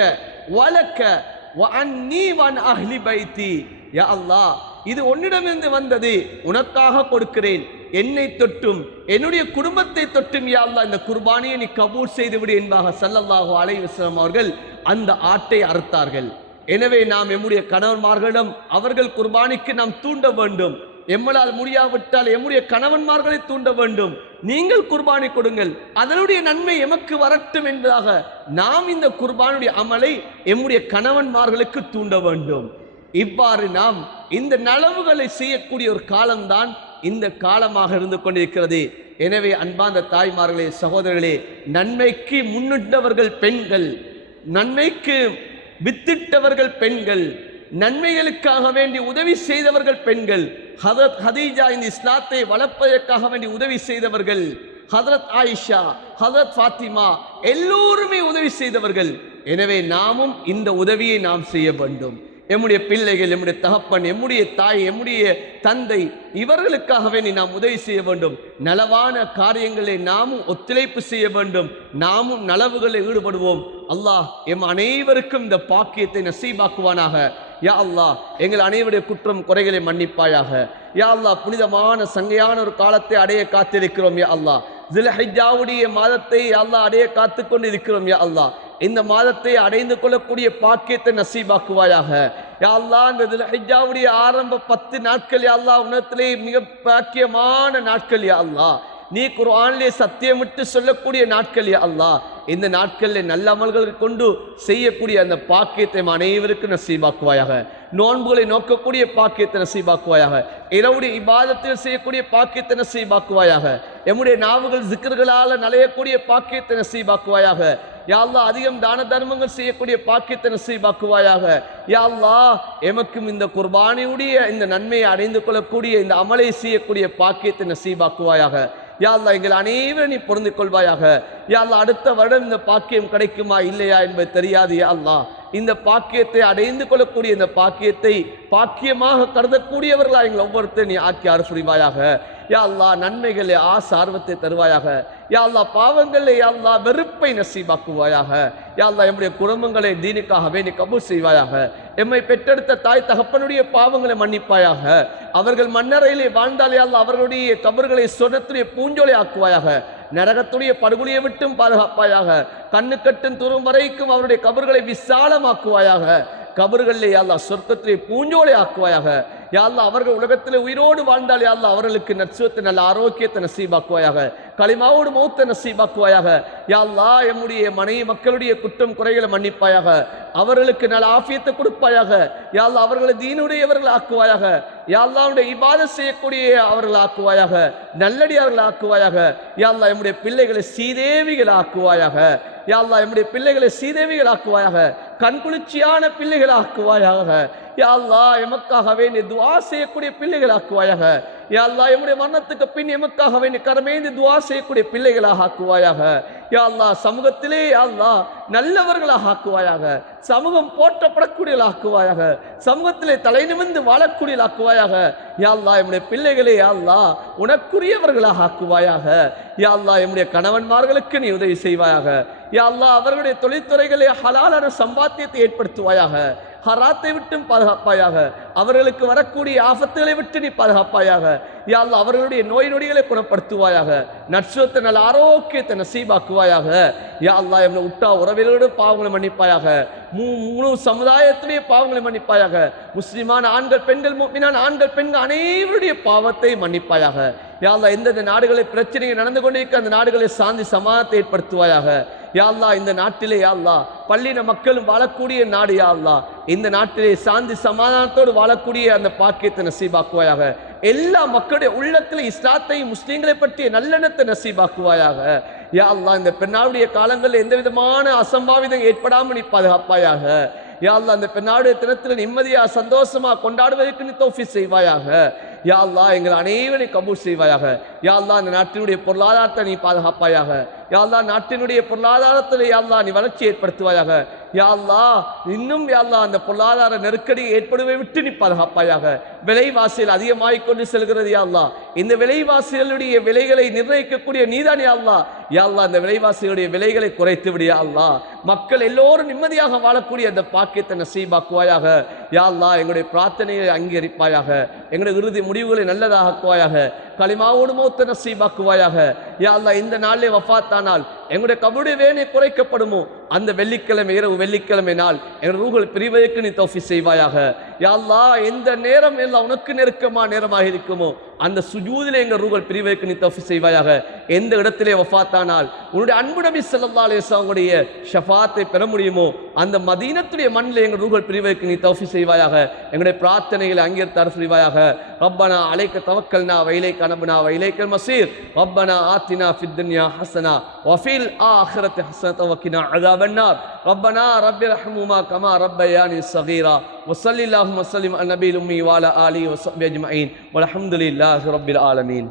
வலக்க வ அன்னி வன் அஹ்லி பைத்தி. யா அல்லாஹ், இது உன்னிடமிருந்து வந்தது, உனக்காக கொடுக்கிறேன், என்னை தொட்டும் என்னுடைய குடும்பத்தை தொட்டும் யா அல்லாஹ் இந்த குர்பானியை நீ கபூல் செய்து விடு என்பதாக ஸல்லல்லாஹு அலைஹி வஸல்லம் அவர்கள் அந்த ஆட்டை அறுத்தார்கள். எனவே நாம் எம்முடைய கணவன்மார்களிடம் அவர்கள் குர்பானிக்கு நாம் தூண்ட வேண்டும். எம்மளால் முடியாவிட்டால் எம்முடைய கணவன்மார்களை தூண்ட வேண்டும். நீங்கள் குர்பானி கொடுங்கள், அதனுடைய நன்மை எமக்கு வரட்டும் என்பதாக நாம் இந்த குர்பானுடைய அமலை எம்முடைய கணவன்மார்களுக்கு தூண்ட வேண்டும். இவ்வாறு நாம் இந்த நலவுகளை செய்யக்கூடிய ஒரு காலம்தான் இந்த காலமாக இருந்து கொண்டிருக்கிறது. எனவே அன்பார்ந்த தாய்மார்களே, சகோதரர்களே, நன்மைக்கு முன்னிட்டவர்கள் பெண்கள், நன்மைக்கு வித்திட்டவர்கள் பெண்கள், நன்மைகளுக்காக வேண்டி உதவி செய்தவர்கள் பெண்கள். ஹதரத் ஹதீஜா இந்த இஸ்லாத்தை வளர்ப்பதற்காக வேண்டி உதவி செய்தவர்கள். ஹதரத் ஆயிஷா, ஹதரத் ஃபாத்திமா எல்லோருமே உதவி செய்தவர்கள். எனவே நாமும் இந்த உதவியை நாம் செய்ய வேண்டும். எம்முடைய பிள்ளைகள், எம்முடைய தகப்பன், எம்முடைய தாய், எம்முடைய தந்தை, இவர்களுக்காக வேண்டி நாம் உதவி செய்ய வேண்டும். நலவான காரியங்களை நாமும் ஒத்துழைப்பு செய்ய வேண்டும். நாமும் நலவுகளில் ஈடுபடுவோம். அல்லாஹ் எம் அனைவருக்கும் இந்த பாக்கியத்தை நசீபாக்குவானாக. யா அல்லாஹ், எங்கள் அனைவருடைய குற்றம் குறைகளை மன்னிப்பாயாக. யா அல்லாஹ், புனிதமான சங்கையான ஒரு காலத்தை அடைய காத்திருக்கிறோம். யா அல்லாஹ், ஸுல்ஹிஜ்ஜாவுடைய மாதத்தை அல்லாஹ் அடைய காத்து கொண்டு இருக்கிறோம். யா அல்லாஹ், இந்த மாதத்தை அடைந்து கொள்ளக்கூடிய பாக்கியத்தை நசீபாக்குவாயாக. யா அல்லாஹ், இந்த ஸுல்ஹிஜ்ஜாவுடைய ஆரம்ப 10 நாட்கள் யா அல்லாஹ் உன்னத்திலே மிக பாக்கியமான நாட்கள். யா அல்லாஹ், நீ குர்ஆனிலே சத்தியமிட்டு சொல்லக்கூடிய நாட்கள். யா அல்லாஹ், இந்த நாட்களில் நல்ல அமல்களை கொண்டு செய்யக்கூடிய அந்த பாக்கியத்தை அனைவருக்கும் நசீபாக்குவாயாக. நோன்புகளை நோக்கக்கூடிய பாக்கியத்தை நசீபாக்குவாயாக. இரவுடைய இபாதத்தில் செய்யக்கூடிய பாக்கியத்தை நசீபாக்குவாயாக. எம்முடைய நாவுகள் ஜிக்ர்களால் நலையக்கூடிய பாக்கியத்தை நசீபாக்குவாயாக. யா அல்லாஹ், அதிகம் தான தர்மங்கள் செய்யக்கூடிய பாக்கியத்தை நசீபாக்குவாயாக. யா அல்லாஹ், எமக்கும் இந்த குர்பானியுடைய இந்த நன்மையை அடைந்து கொள்ளக்கூடிய இந்த அமலை செய்யக்கூடிய பாக்கியத்தை நசீபாக்குவாயாக. யா அல்லாஹ், எங்கள் அனைவரும் நீ பொருந்திக் கொள்வாயாக. யா அல்லாஹ், அடுத்த வருடம் இந்த பாக்கியம் கிடைக்குமா இல்லையா என்பது தெரியாது. யா அல்லாஹ், இந்த பாக்கியத்தை அடைந்து கொள்ளக்கூடிய இந்த பாக்கியத்தை பாக்கியமாக கருதக்கூடியவர்களா எங்கள் ஒவ்வொருத்தரும் நீ ஆக்கி அருள் புரிவாயாக. யா அல்லாஹ் நன்மைகளை ஆசை ஆர்வத்தை தருவாயாக. யா அல்லாஹ் பாவங்களை யா அல்லாஹ் வெறுப்பை நசீபாக்குவாயாக. யா அல்லாஹ் எம்முடைய குடும்பங்களை தீனுக்காகவே நீ கபூல் செய்வாயாக. எம்மை பெற்றெடுத்த தாய் தகப்பனுடைய பாவங்களை மன்னிப்பாயாக. அவர்கள் மண்ணறையிலே வாழ்ந்தாலே யா அல்லாஹ் அவர்களுடைய கபர்களை சொர்க்கத்துடைய பூஞ்சோலை ஆக்குவாயாக. நரகத்துடைய படுகொலியை விட்டும் பாதுகாப்பாயாக. கண்ணு கட்டும் தூரம் வரைக்கும் அவருடைய கபர்களை விசாலமாக்குவாயாக. கபர்களிலே யா அல்லாஹ் சொர்க்கத்திலே பூஞ்சோலை ஆக்குவாயாக. யா அல்லாஹ் அவர்கள் உலகத்தில் உயிரோடு வாழ்ந்தால் யா அல்லாஹ் அவர்களுக்கு நற்சுவத்தை நல்ல ஆரோக்கியத்தை நசீபாக்குவாயாக. களிமாவோடு மௌத்தை நசீபாக்குவாயாக. யா அல்லாஹ் எம்முடைய மனைவி மக்களுடைய குற்றம் குறைகளை மன்னிப்பாயாக. அவர்களுக்கு நல்ல ஆஃபியத்தை கொடுப்பாயாக. யா அல்லாஹ் அவர்களை தீனுடையவர்கள் ஆக்குவாயாக. யா அல்லாஹ்வுடைய இபாதத் செய்யக்கூடிய அவர்கள் ஆக்குவாயாக. நல்லடியார்கள் ஆக்குவாயாக. யா அல்லாஹ் எம்முடைய பிள்ளைகளை சீதேவிகள் ஆக்குவாயாக. யா அல்லாஹ் எம்முடைய பிள்ளைகளை சீதேவிகள் ஆக்குவாயாக. கண்குளிர்ச்சியான பிள்ளைகள் ஆக்குவாயாக. யா அல்லாஹ் எமக்காகவே நீ துஆ செய்யக்கூடிய பிள்ளைகள் ஆக்குவாயாக. யா அல்லாஹ் எம்முடைய மரணத்துக்கு பின் எமக்காகவே நீ கரமேந்தி துஆ செய்யக்கூடிய பிள்ளைகளாக ஆக்குவாயாக. யா அல்லாஹ் சமூகத்திலே யா அல்லாஹ் நல்லவர்களாக ஆக்குவாயாக. சமூகம் போற்றப்படக்கூடியவர்களாக ஆக்குவாயாக. சமூகத்திலே தலை நிமிர்ந்து வாழக்கூடியவர்களாக ஆக்குவாயாக. யா அல்லாஹ் எம்முடைய பிள்ளைகளே யா அல்லாஹ் உனக்குரியவர்களாக ஆக்குவாயாக. யா அல்லாஹ் எம்முடைய கணவன்மார்களுக்கு நீ உதவி செய்வாயாக. யா அல்லாஹ் அவர்களுடைய தொழில்துறைகளை ஹலாலான சம்பாத்தியத்தை ஏற்படுத்துவாயாக. ஹராத்தை விட்டும் பாதுகாப்பாயாக. அவர்களுக்கு வரக்கூடிய ஆபத்துகளை விட்டு நீ பாதுகாப்பாயாக. யா அல்லாஹ் அவர்களுடைய நோய் நொடிகளை குணப்படுத்துவாயாக. நற்சுவத்தை நல்ல ஆரோக்கியத்தை நசீபாக்குவாயாக. யா அல்லாஹ் எம்மை உட்டா உறவினரோடு பாவங்களை மன்னிப்பாயாக. முழு சமுதாயத்துடைய பாவங்களை மன்னிப்பாயாக. முஸ்லிமான ஆண்கள் பெண்கள் முஃமினான ஆண்கள் பெண்கள் அனைவருடைய பாவத்தை மன்னிப்பாயாக. யா அல்லாஹ் எந்தெந்த நாடுகளில் பிரச்சனைகள் நடந்து கொண்டிருக்க அந்த நாடுகளை சாந்தி சமாதானத்தை ஏற்படுத்துவாயாக. யா அல்லாஹ் இந்த நாட்டிலே யா அல்லாஹ் பள்ளின மக்களும் வாழக்கூடிய நாடு யா அல்லாஹ் இந்த நாட்டிலே சாந்தி சமாதானத்தோடு வாழக்கூடிய அந்த பாக்கியத்தை நசீபாக்குவாயாக. எல்லா மக்களுடைய உள்ளத்தில் இஸ்லாத்தை முஸ்லீம்களை பற்றிய நல்லெண்ணத்தை நசீபாக்குவாயாக. யா அல்லாஹ் இந்த பெண்ணாவுடைய காலங்களில் எந்த விதமான அசம்பாவிதம் ஏற்படாமல் நீ பாதுகாப்பாயாக. யா அல்லாஹ் அந்த பெண்ணாவுடைய தினத்தில் நிம்மதியா சந்தோஷமா கொண்டாடுவதற்கு நீ தௌஃபீக் செய்வாயாக. யா அல்லாஹ் எங்கள் அனைவரையும் கபூல் செய்வாயாக. யா அல்லாஹ் அந்த நாட்டினுடைய பொருளாதாரத்தை நீ பாதுகாப்பாயாக. யா அல்லாஹ் நாட்டினுடைய பொருளாதாரத்தில் யா அல்லாஹ் நீ வளர்ச்சி ஏற்படுத்துவாயாக. யா அல்லாஹ் இன்னும் யா அல்லாஹ் அந்த பொருளாதார நெருக்கடி ஏற்படுவதை விட்டு நீ பாதுகாப்பாயாக. விலைவாசிகள் அதிகமாகிக் கொண்டு செல்கிறது யா அல்லாஹ். இந்த விலைவாசிகளுடைய விலைகளை நிர்ணயிக்கக்கூடிய நீதான் யா அல்லாஹ். யா அல்லாஹ் அந்த விலைவாசிகளுடைய விலைகளை குறைத்து விடு யா அல்லாஹ். மக்கள் எல்லோரும் நிம்மதியாக வாழக்கூடிய அந்த பாக்கியத்தை நசீபாக்குவாயாக. யா அல்லாஹ் எங்களுடைய பிரார்த்தனையை அங்கீகரிப்பாயாக. எங்களுடைய இறுதி முடிவுகளை நல்லதாக ஆக்குவாயாக. களிமாவோடு மௌத்தை நசீபாக்குவாயாக. யா அல்லாஹ் இந்த நாளிலே வஃபாத்தானால் எங்களுடைய கபருடைய வேலை குறைக்கப்படுமோ அந்த வெள்ளிக்கிழமை இரவு வெள்ளிக்கிழமை நாள் எங்கள் ரூஹுல் பிரிவதற்கு நீ தௌஃபீக் செய்வாயாக. யா அல்லாஹ் எந்த நேரம் எல்லாம் உனக்கு நெருக்கமான நேரமாக இருக்குமோ அந்த சுஜூதிலே எங்கள் ரூஹுல் பிரிவதற்கு நீ தௌஃபீக் செய்வாயாக. எந்த இடத்திலே வஃபாத்தானால் உன்னுடைய அன்பு நபி ஸல்லல்லாஹு அலைஹி வஸல்லம் உடைய ஷஃபாத்தை பெற முடியுமோ அந்த மதீனத்துடைய மண்ணிலே எங்கள் ரூஹுல் பிரிவதற்கு நீ தௌஃபீக் செய்வாயாக. எங்களுடைய பிரார்த்தனைகளை அங்கீகரித்து அருள் புரிவாயாக. ரப்பனா அலைக்க தவக்கல்னா வ இலைக்க அனப்னா வ இலைக்கல் மஸீர். ரப்பனா ஆத்தினா ஃபித் துன்யா ஹஸனா வ ஃபில் ஆখিরাতি ஹஸனத வ கினா அஸாபன்னார். ரப்பனா ரப்பிர்ஹம்ஹுமா கமா ரப்பயானி ஸகீரா. وصلى اللهم وسلم على النبي الأمي وعلى آله وصحبه أجمعين والحمد لله رب العالمين.